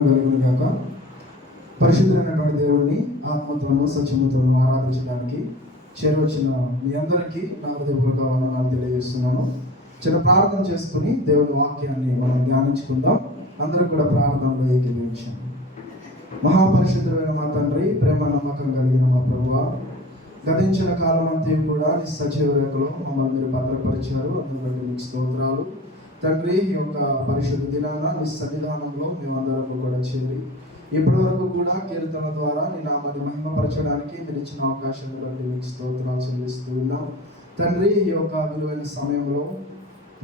కలుగునుగాక. పరిశుద్ధమైనటువంటి దేవుడిని ఆత్మతోనూ సత్యముతోనూ ఆరాధించడానికి చేరవచ్చిన మీ అందరికీ నా హృదయపూర్వక వందనాలు తెలియజేస్తున్నాను. చిన్న ప్రార్థన చేసుకుని దేవుని వాక్యాన్ని మనం ధ్యానించుకుందాం. అందరూ కూడా ప్రార్థనలో ఏకీభవించండి. మహాపరిశుద్ధమైన మా తండ్రి, ప్రేమ నమ్మకం కలిగిన మా ప్రభువా, గతించిన కాలం అంతా కూడా నీ సజీవ రేఖలో మమ్మల్ని మీరు భద్రపరిచారు. అందుకంటే మీకు స్తోత్రాలు తండ్రి. ఈ యొక్క పరిశుద్ధ దినాన నీ సన్నిధానంలో మేమందరం కూడా చేరి ఇప్పటి వరకు కూడా కీర్తన ద్వారా నీ నామాన్ని మహిమపరచడానికి మీరు ఇచ్చిన అవకాశాన్ని బట్టి మీకు స్తోత్రాలు చెల్లిస్తూ ఉన్నాం తండ్రి. ఈ యొక్క విలువైన సమయంలో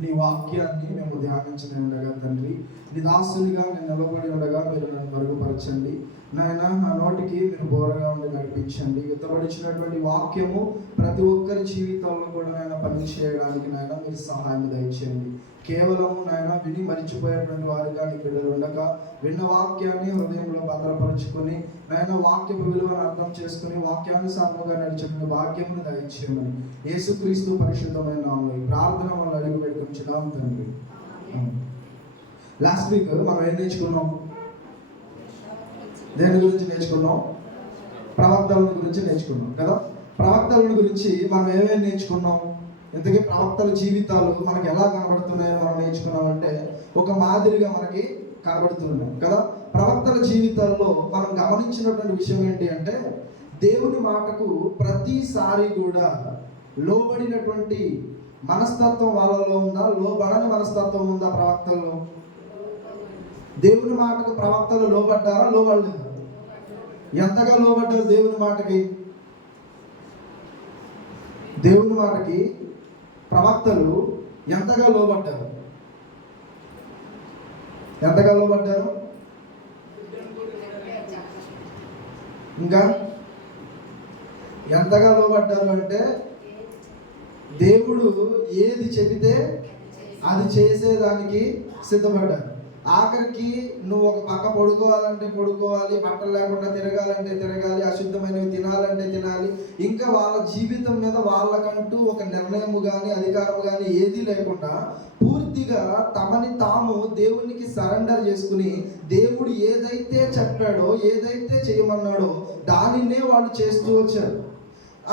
నీ వాక్యాన్ని మేము ధ్యానించని ఉండగా తండ్రి, నీ దాసునిగా నేను నిలబడి ఉండగా మీరు నన్ను మరుగుపరచండి నాయన. నా నోటికి మీరు బోరగా ఉండి నడిపించండి. విత్తబడిచ్చినటువంటి వాక్యము ప్రతి ఒక్కరి జీవితాల్లో కూడా నాయన పని చేయడానికి నాయన మీరు సహాయం దయచేయండి. కేవలం నాయన విని మరిచిపోయేటువంటి వారిగా నీ బిడ్డలు ఉండగా విన్న వాక్యాన్ని హృదయంలో భద్రపరుచుకొని నాయన వాక్యపు విలువను అర్థం చేసుకుని వాక్యానుసారంగా నడిచిన వాక్యమును దయచేయమని యేసుక్రీస్తు పరిశుద్ధమైన నామములో ఈ ప్రార్థన మనం అడిగి పెట్టుకుంటున్నాం తండ్రి. లాస్ట్ వీక్ మనం ఏం నేర్చుకున్నాం? దేని గురించి నేర్చుకున్నాం? ప్రవక్తల గురించి నేర్చుకున్నాం కదా. ప్రవక్తల గురించి మనం ఏమేమి నేర్చుకున్నాం? ఇంతకీ ప్రవక్తల జీవితాలు మనకి ఎలా కనబడుతున్నాయో మనం నేర్చుకున్నామంటే ఒక మాదిరిగా మనకి కనబడుతున్నాయి కదా. ప్రవక్తల జీవితాల్లో మనం గమనించినటువంటి విషయం ఏంటి అంటే, దేవుని మాటకు ప్రతిసారి కూడా లోబడినటువంటి మనస్తత్వం వాళ్ళలో ఉందా? లోబడని మనస్తత్వం ఉందా ప్రవక్తల్లో? దేవుని మాటకు ప్రవక్తలు లోబడ్డారా? లోబడలేదా? ఎంతగా లోబడ్డారు దేవుని మాటకి? దేవుని మాటకి ప్రవక్తలు ఎంతగా లోబడ్డారు? ఎంతగా లోబడ్డారు? ఇంకా ఎంతగా లోబడ్డారు అంటే, దేవుడు ఏది చెబితే అది చేసేదానికి సిద్ధపడ్డారు. ఆఖరికి నువ్వు ఒక పక్క పడుకోవాలంటే పడుకోవాలి, బట్టలు లేకుండా తిరగాలంటే తిరగాలి, అశుద్ధమైనవి తినాలంటే తినాలి. ఇంకా వాళ్ళ జీవితం మీద వాళ్ళకంటూ ఒక నిర్ణయము కానీ అధికారం కానీ ఏదీ లేకుండా పూర్తిగా తమని తాము దేవునికి సరెండర్ చేసుకుని దేవుడు ఏదైతే చెప్పాడో ఏదైతే చేయమన్నాడో దానినే వాళ్ళు చేస్తూ వచ్చారు.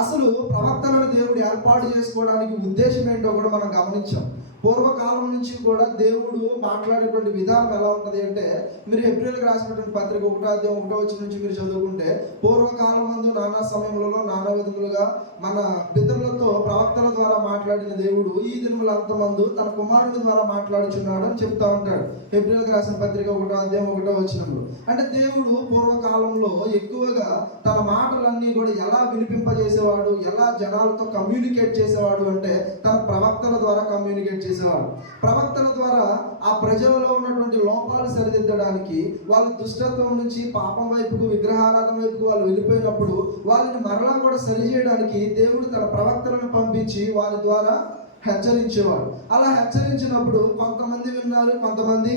అసలు ప్రవక్తలను దేవుడు ఏర్పాటు చేసుకోవడానికి ఉద్దేశం ఏంటో కూడా మనం గమనించాం. పూర్వకాలం నుంచి కూడా దేవుడు మాట్లాడేటువంటి విధానం ఎలా ఉంటుంది అంటే, మీరు హెబ్రీయులకు రాసినటువంటి పత్రిక 1:1 నుంచి మీరు చదువుకుంటే, పూర్వకాలం మందు నానా సమయంలో నానా విధములుగా మన పితరులతో ప్రవక్తల ద్వారా మాట్లాడిన దేవుడు ఈ దినముల అంతమందు తన కుమారుని ద్వారా మాట్లాడుచున్నాడు అని చెప్తా ఉంటాడు. హెబ్రీయులకు రాసిన పత్రిక 1:1 అంటే దేవుడు పూర్వకాలంలో ఎక్కువగా తన మాటలన్నీ కూడా ఎలా వినిపింపజేసేవాడు, ఎలా జనాలతో కమ్యూనికేట్ చేసేవాడు అంటే తన ప్రవక్తల ద్వారా కమ్యూనికేట్ చేసేవాడు. ప్రవక్తల ద్వారా ఆ ప్రజలలో ఉన్నటువంటి లోపాలు సరిదిద్దడానికి, వాళ్ళ దుష్టత్వం నుంచి పాపం వైపుకు విగ్రహారాధన వైపుకు వాళ్ళు వెళ్ళిపోయినప్పుడు వాళ్ళని మరలా కూడా సరిచేయడానికి దేవుడు తన ప్రవక్తలను పంపించి వారి ద్వారా హెచ్చరించేవాడు. అలా హెచ్చరించినప్పుడు కొంతమంది విన్నారు, కొంతమంది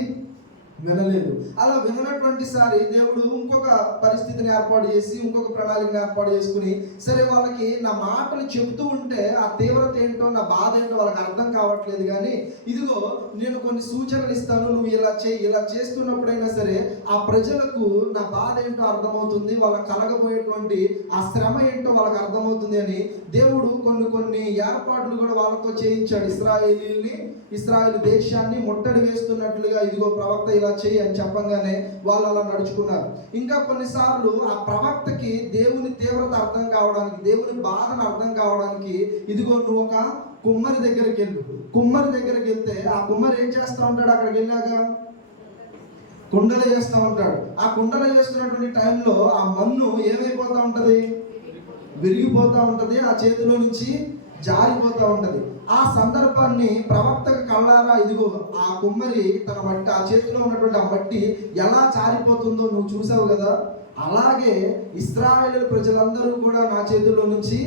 వినలేదు. అలా వినటువంటి సారి దేవుడు ఇంకొక పరిస్థితిని ఏర్పాటు చేసి ఇంకొక ప్రణాళికను ఏర్పాటు చేసుకుని, సరే వాళ్ళకి నా మాటలు చెప్తూ ఉంటే ఆ తీవ్రత ఏంటో నా బాధ ఏంటో వాళ్ళకి అర్థం కావట్లేదు, కానీ ఇదిగో నేను కొన్ని సూచనలు ఇస్తాను, నువ్వు ఇలా చేయి. ఇలా చేస్తున్నప్పుడైనా సరే ఆ ప్రజలకు నా బాధ ఏంటో అర్థమవుతుంది, వాళ్ళకి కలగబోయేటువంటి ఆ శ్రమ ఏంటో వాళ్ళకి అర్థమవుతుంది అని దేవుడు కొన్ని ఏర్పాట్లు కూడా వాళ్ళతో చేయించాడు. ఇశ్రాయేలు దేశాన్ని ముట్టడి వేస్తున్నట్లుగా ఇదిగో ప్రవక్త ఇలా చేయి అని చెప్పంగానే వాళ్ళు అలా నడుచుకున్నారు. ఇంకా కొన్నిసార్లు ఆ ప్రవక్తకి దేవుని తీవ్రత అర్థం కావడానికి, దేవుని బాధను అర్థం కావడానికి, ఇదిగో నువ్వు ఒక కుమ్మరి దగ్గరికి వెళ్ళు. కుమ్మరి దగ్గరికి వెళ్తే ఆ కుమ్మరి ఏం చేస్తా ఉంటాడు? అక్కడికి వెళ్ళాక కుండలు చేస్తూ ఉంటాడు. ఆ కుండలు చేస్తున్నటువంటి టైంలో ఆ మన్ను ఏమైపోతూ ఉంటది? విరిగిపోతూ ఉంటది, ఆ చేతిలో నుంచి జారిపోతూ ఉంటది. ఆ సందర్భాన్ని ప్రవక్త కళ్ళారా ఇదిగో ఆ కుమ్మరి తన మట్టి, ఆ చేతిలో ఉన్నటువంటి ఆ మట్టి ఎలా జారిపోతుందో నువ్వు చూసావు కదా, అలాగే ఇశ్రాయేలు ప్రజలందరూ కూడా నా చేతిలో నుంచి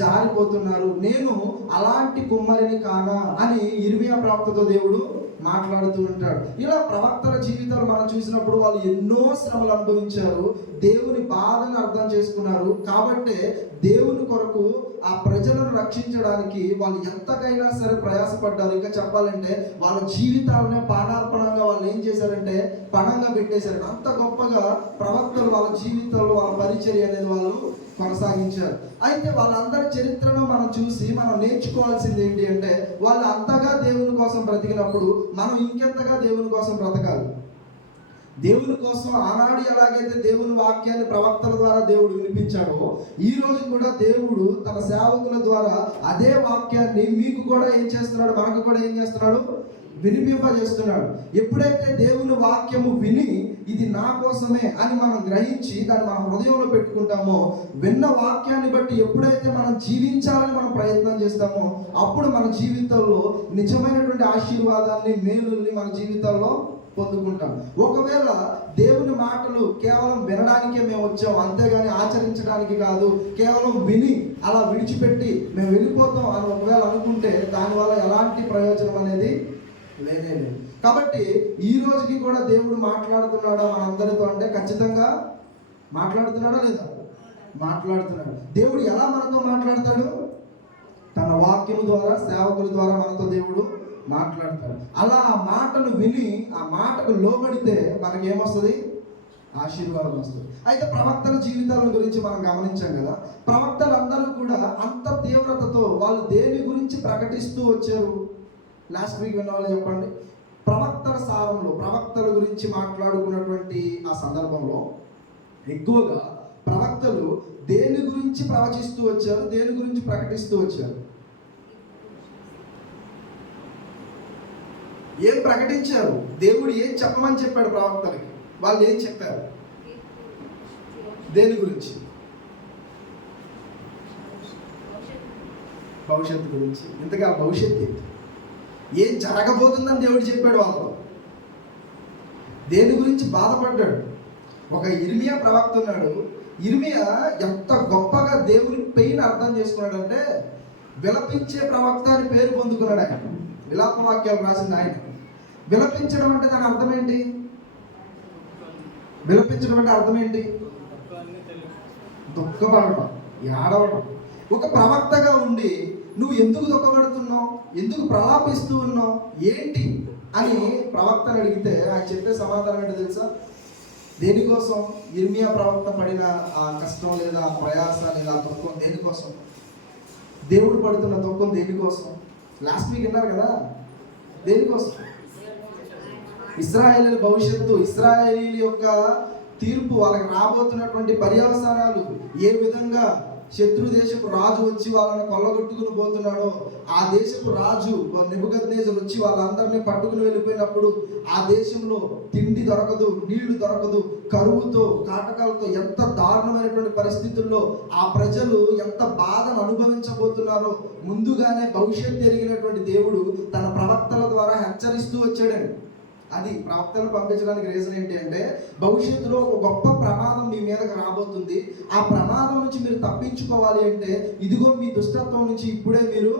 జారిపోతున్నారు, నేను అలాంటి కుమ్మరిని కానా అని ఇర్మియా ప్రవక్తతో దేవుడు మాట్లాడుతూ ఉంటాడు. ఇలా ప్రవక్తల జీవితాలు మనం చూసినప్పుడు వాళ్ళు ఎన్నో శ్రమలు అనుభవించారు, దేవుని బాధను అర్థం చేసుకున్నారు. కాబట్టే దేవుని కొరకు ఆ ప్రజలను రక్షించడానికి వాళ్ళు ఎంతకైనా సరే ప్రయాసపడ్డారు. ఇంకా చెప్పాలంటే వాళ్ళ జీవితాలనే పానార్పణంగా వాళ్ళు ఏం చేశారంటే పణంగా పెట్టేశారు. అంత గొప్పగా ప్రవక్తలు వాళ్ళ జీవితంలో వాళ్ళ పరిచర్య అనేది వాళ్ళు కొనసాగించారు. అయితే వాళ్ళందరి చరిత్రను మనం చూసి మనం నేర్చుకోవాల్సింది ఏంటి అంటే, వాళ్ళు అంతగా దేవుని కోసం బ్రతికినప్పుడు మనం ఇంకెంతగా దేవుని కోసం బ్రతకాలి. దేవుని కోసం ఆనాడు ఎలాగైతే దేవుని వాక్యాన్ని ప్రవక్తల ద్వారా దేవుడు వినిపించాడో, ఈ రోజు కూడా దేవుడు తన సేవకుల ద్వారా అదే వాక్యాన్ని మీకు కూడా ఏం చేస్తున్నాడు, మనకు కూడా ఏం చేస్తున్నాడు, వినిపింపజేస్తున్నాడు. ఎప్పుడైతే దేవుని వాక్యము విని ఇది నా కోసమే అని మనం గ్రహించి దాన్ని మన హృదయంలో పెట్టుకుంటామో, విన్న వాక్యాన్ని బట్టి ఎప్పుడైతే మనం జీవించాలని మనం ప్రయత్నం చేస్తామో, అప్పుడు మన జీవితంలో నిజమైనటువంటి ఆశీర్వాదాన్ని, మేలుల్ని మన జీవితంలో పొందుకుంటాం. ఒకవేళ దేవుని మాటలు కేవలం వినడానికే మేము వచ్చాం, అంతేగాని ఆచరించడానికి కాదు, కేవలం విని అలా విడిచిపెట్టి మేము వెళ్ళిపోతాం అని ఒకవేళ అనుకుంటే దానివల్ల ఎలాంటి ప్రయోజనం అనేది లేనే లేదు. కాబట్టి ఈ రోజుకి కూడా దేవుడు మాట్లాడుతున్నాడా మనందరితో అంటే ఖచ్చితంగా మాట్లాడుతున్నాడా లేదా? మాట్లాడుతున్నాడు. దేవుడు ఎలా మనతో మాట్లాడతాడు? తన వాక్యం ద్వారా, సేవకుల ద్వారా మనతో దేవుడు మాట్లాడతాడు. అలా ఆ మాటలు విని ఆ మాటకు లోబడితే మనకి ఏమొస్తుంది? ఆశీర్వాదం వస్తుంది. అయితే ప్రవక్తల జీవితాల గురించి మనం గమనించాం కదా. ప్రవక్తలు అందరూ కూడా అంత తీవ్రతతో వాళ్ళు దేని గురించి ప్రకటిస్తూ వచ్చారు? లాస్ట్ వీక్ విన్న వాళ్ళు చెప్పండి. ప్రవక్తల సారంలో ప్రవక్తల గురించి మాట్లాడుకున్నటువంటి ఆ సందర్భంలో ఎక్కువగా ప్రవక్తలు దేని గురించి ప్రవచిస్తూ వచ్చారు, దేని గురించి ప్రకటిస్తూ వచ్చారు? ఏం ప్రకటించారు? దేవుడు ఏం చెప్పమని చెప్పాడు ప్రవక్తలకి? వాళ్ళు ఏం చెప్పారు? దేని గురించి? భవిష్యత్తు గురించి. ఇంతగా భవిష్యత్తు ఏం జరగబోతుందని దేవుడు చెప్పాడు వాళ్ళతో. దేని గురించి బాధపడ్డాడు? ఒక ఇర్మియా ప్రవక్త ఉన్నాడు. ఇర్మియా ఎంత గొప్పగా దేవుని పెయిన్ అర్థం చేసుకున్నాడంటే, విలపించే ప్రవక్త అని పేరు పొందుకున్నాడు ఆయన. విలాప వాక్యాలు రాసింది ఆయన. విలపించడం అంటే దాని అర్థం ఏంటి? విలపించడం అంటే అర్థం ఏంటి? దుఃఖపడడం, ఏడవడం. ఒక ప్రవక్తగా ఉండి నువ్వు ఎందుకు దుఃఖపడుతున్నావు, ఎందుకు ప్రలాపిస్తూ ఉన్నావు, ఏంటి అని ప్రవక్తను అడిగితే ఆయన చెప్పే సమాధానం ఏంటో తెలుసా? దేనికోసం ఇర్మియా ప్రవక్త పడిన ఆ కష్టం లేదా ఆ ప్రయాస లేదా దుఃఖం దేనికోసం? దేవుడు పడుతున్న దుఃఖం దేనికోసం? లాస్ట్ వీక్ విన్నారు కదా. దేనికోసం? ఇశ్రాయేలీల భవిష్యత్తు, ఇశ్రాయేలీల యొక్క తీర్పు, వాళ్ళకి రాబోతున్నటువంటి పర్యవసానాలు, ఏ విధంగా శత్రు దేశపు రాజు వచ్చి వాళ్ళని కొల్లగొట్టుకుని పోతున్నాడో, ఆ దేశపు రాజు నెబుకద్నెజరు వచ్చి వాళ్ళందరినీ పట్టుకుని వెళ్ళిపోయినప్పుడు ఆ దేశంలో తిండి దొరకదు, నీళ్లు దొరకదు, కరువుతో కాటకాలతో ఎంత దారుణమైనటువంటి పరిస్థితుల్లో ఆ ప్రజలు ఎంత బాధను అనుభవించబోతున్నారో ముందుగానే భవిష్యత్తు ఎరిగినటువంటి దేవుడు తన ప్రవక్తల ద్వారా హెచ్చరిస్తూ వచ్చాడండి. అది ప్రవక్తలు పంపించడానికి రీజన్ ఏంటి అంటే, భవిష్యత్తులో ఒక గొప్ప ప్రమాదం మీ మీదకి రాబోతుంది. ఆ ప్రమాదం నుంచి మీరు తప్పించుకోవాలి అంటే ఇదిగో మీ దుష్టత్వం నుంచి ఇప్పుడే మీరు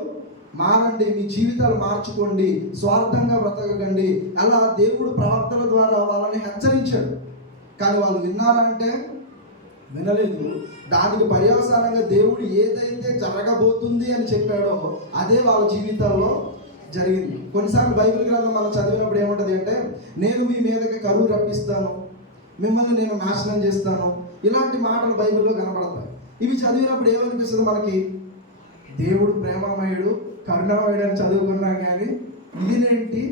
మారండి, మీ జీవితాలు మార్చుకోండి, స్వార్థంగా బ్రతకకండి. అలా దేవుడు ప్రవక్తల ద్వారా వాళ్ళని హెచ్చరించాడు. కానీ వాళ్ళు విన్నారంటే వినలేదు. దానికి పర్యవసానంగా దేవుడు ఏదైతే జరగబోతుంది అని చెప్పాడో అదే వాళ్ళ జీవితాల్లో జరిగింది. కొన్నిసార్లు బైబిల్ గ్రంథం మనం చదివినప్పుడు ఏముంటుంది అంటే, నేను మీ మీదకి కరువు రప్పిస్తాను, మిమ్మల్ని నేను నాశనం చేస్తాను, ఇలాంటి మాటలు బైబిల్లో కనపడతాయి. ఇవి చదివినప్పుడు ఏమనిపిస్తుంది మనకి? దేవుడు ప్రేమమయుడు, కరుణామయుడు అని చదువుకున్నాం, కానీ ఈయనేంటి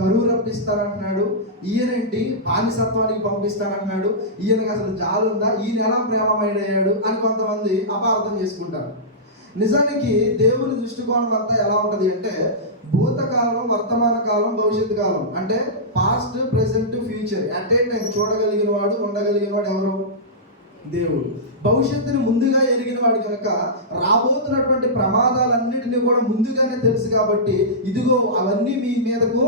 కరువు రప్పిస్తానంటున్నాడు, ఈయనేంటి బానిసత్వానికి పంపిస్తానంటున్నాడు, ఈయనకి అసలు జాలుందా, ఈయన ఎలా ప్రేమమయుడయ్యాడు అని కొంతమంది అపార్థం చేసుకుంటారు. నిజానికి దేవుని దృష్టికోణం అంతా ఎలా ఉంటుంది అంటే, భూతకాలం, వర్తమాన కాలం, భవిష్యత్తు కాలం, అంటే past, present, future at a time చూడగలిగిన వాడు, ఉండగలిగిన వాడు ఎవరు? దేవుడు. భవిష్యత్తుని ముందుగా ఎరిగిన వాడు కనుక రాబోతున్నటువంటి ప్రమాదాలన్నిటినీ కూడా ముందుగానే తెలుసు. కాబట్టి ఇదిగో అవన్నీ మీ మీదకు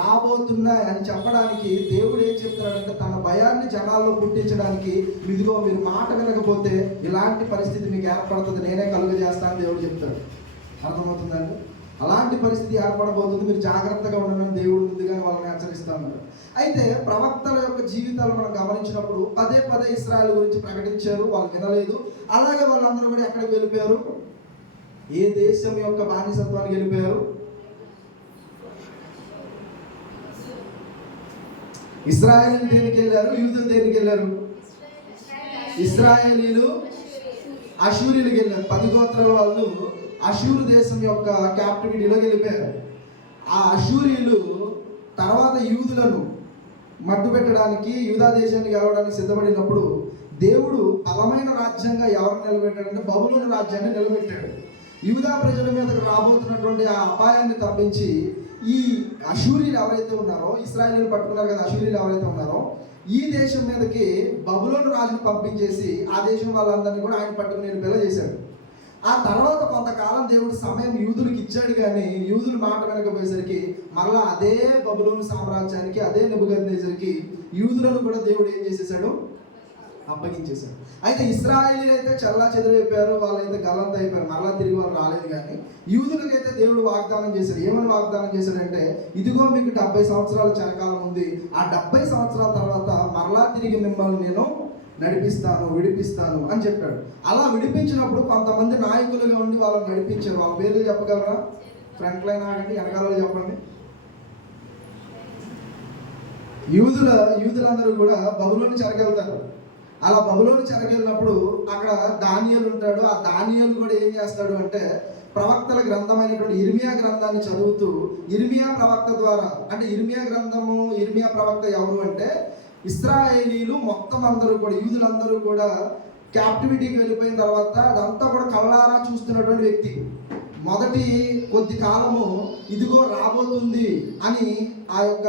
రాబోతున్నాయి అని చెప్పడానికి దేవుడు ఏం చెప్తున్నాడంటే, తన భయాన్ని జనాల్లో పుట్టించడానికి, ఇదిగో మీరు మాట వినకపోతే ఇలాంటి పరిస్థితి మీకు ఏర్పడుతుంది, నేనే కలుగజేస్తానని దేవుడు చెప్తాడు. అర్థమవుతుందండి? అలాంటి పరిస్థితి ఏర్పడబోతుంది, మీరు జాగ్రత్తగా ఉండమని దేవుడు ముందుగానే వాళ్ళని హెచ్చరిస్తా ఉన్నారు. అయితే ప్రవక్తల యొక్క జీవితాలు మనం గమనించినప్పుడు పదే పదే ఇశ్రాయేలు గురించి ప్రకటించారు, వాళ్ళు వినలేదు. అలాగే వాళ్ళందరూ కూడా ఎక్కడికి వెళ్ళిపోయారు? ఏ దేశం యొక్క బానిసత్వానికి వెళ్ళిపోయారు? ఇశ్రాయేలీలు దేనికి వెళ్ళారు? యూదులు దేనికి వెళ్ళారు? ఇశ్రాయేలీలు అషూరీలకు వెళ్ళారు. 10 గోత్రాల వాళ్ళు అషూరు దేశం యొక్క క్యాప్టివిటీలోకి వెళ్ళిపోయారు. ఆ అషూరీలు తర్వాత యూదులను మట్టు పెట్టడానికి, యూదా దేశానికి వెళ్ళడానికి సిద్ధపడినప్పుడు దేవుడు బలమైన రాజ్యంగా ఎవరిని నిలబెట్టాడంటే బబులోను రాజ్యాన్ని నిలబెట్టాడు. యూదా ప్రజల మీదకి రాబోతున్నటువంటి ఆ అపాయాన్ని తప్పించి ఈ అషూరీలు ఎవరైతే ఉన్నారో, ఇశ్రాయేలీలు పట్టుకున్నారు కదా, అషూరీలు ఎవరైతే ఉన్నారో ఈ దేశం మీదకి బబులోను రాజును పంపించేసి ఆ దేశం వాళ్ళందరినీ కూడా ఆయన పట్టుకుని వెళ్ళిపోయేలా చేశాడు. ఆ తర్వాత కొంతకాలం దేవుడు సమయం యూదులకు ఇచ్చాడు, కానీ యూదులు మాట వెనకపోయేసరికి మళ్ళా అదే బబులోను సామ్రాజ్యానికి, అదే నెబుకద్నెజరుకి యూదులను కూడా దేవుడు ఏం చేసేసాడు? అప్పగించేశాడు. అయితే ఇశ్రాయేలీలు అయితే చల్లా చెదిరైపోయారు, వాళ్ళైతే గల్లంత అయిపోయారు, మళ్ళా తిరిగి వాళ్ళు రాలేదు. కానీ యూదులకైతే దేవుడు వాగ్దానం చేశాడు. ఏమని వాగ్దానం చేశాడంటే, ఇదిగో మీకు 70 సంవత్సరాల చరకాలం ఉంది, ఆ 70 సంవత్సరాల తర్వాత మరలా తిరిగి మిమ్మల్ని నేను నడిపిస్తాను, విడిపిస్తాను అని చెప్పాడు. అలా విడిపించినప్పుడు కొంతమంది నాయకులుగా ఉండి వాళ్ళని నడిపించారు. వాళ్ళ పేర్లు చెప్పగలరా? ఫ్రంట్ లైన్ ఆగండి, వెనకాల చెప్పండి. యూదులందరూ కూడా బబులోను చెరగలుగుతారు. అలా బబులోను చెరగలిగినప్పుడు అక్కడ దానియేలు ఉంటాడు. ఆ దానియేలు కూడా ఏం చేస్తాడు అంటే, ప్రవక్తల గ్రంథమైనటువంటి ఇర్మియా గ్రంథాన్ని చదువుతూ, ఇర్మియా ప్రవక్త ద్వారా, అంటే ఇర్మియా గ్రంథము, ఇర్మియా ప్రవక్త ఎవరు అంటే ఇశ్రాయేలీలు మొత్తం అందరూ కూడా, యూదులందరూ కూడా క్యాప్టివిటీకి వెళ్ళిపోయిన తర్వాత అదంతా కూడా కళ్ళారా చూస్తున్నటువంటి వ్యక్తి. మొదటి కొద్ది కాలము ఇదిగో రాబోతుంది అని ఆ యొక్క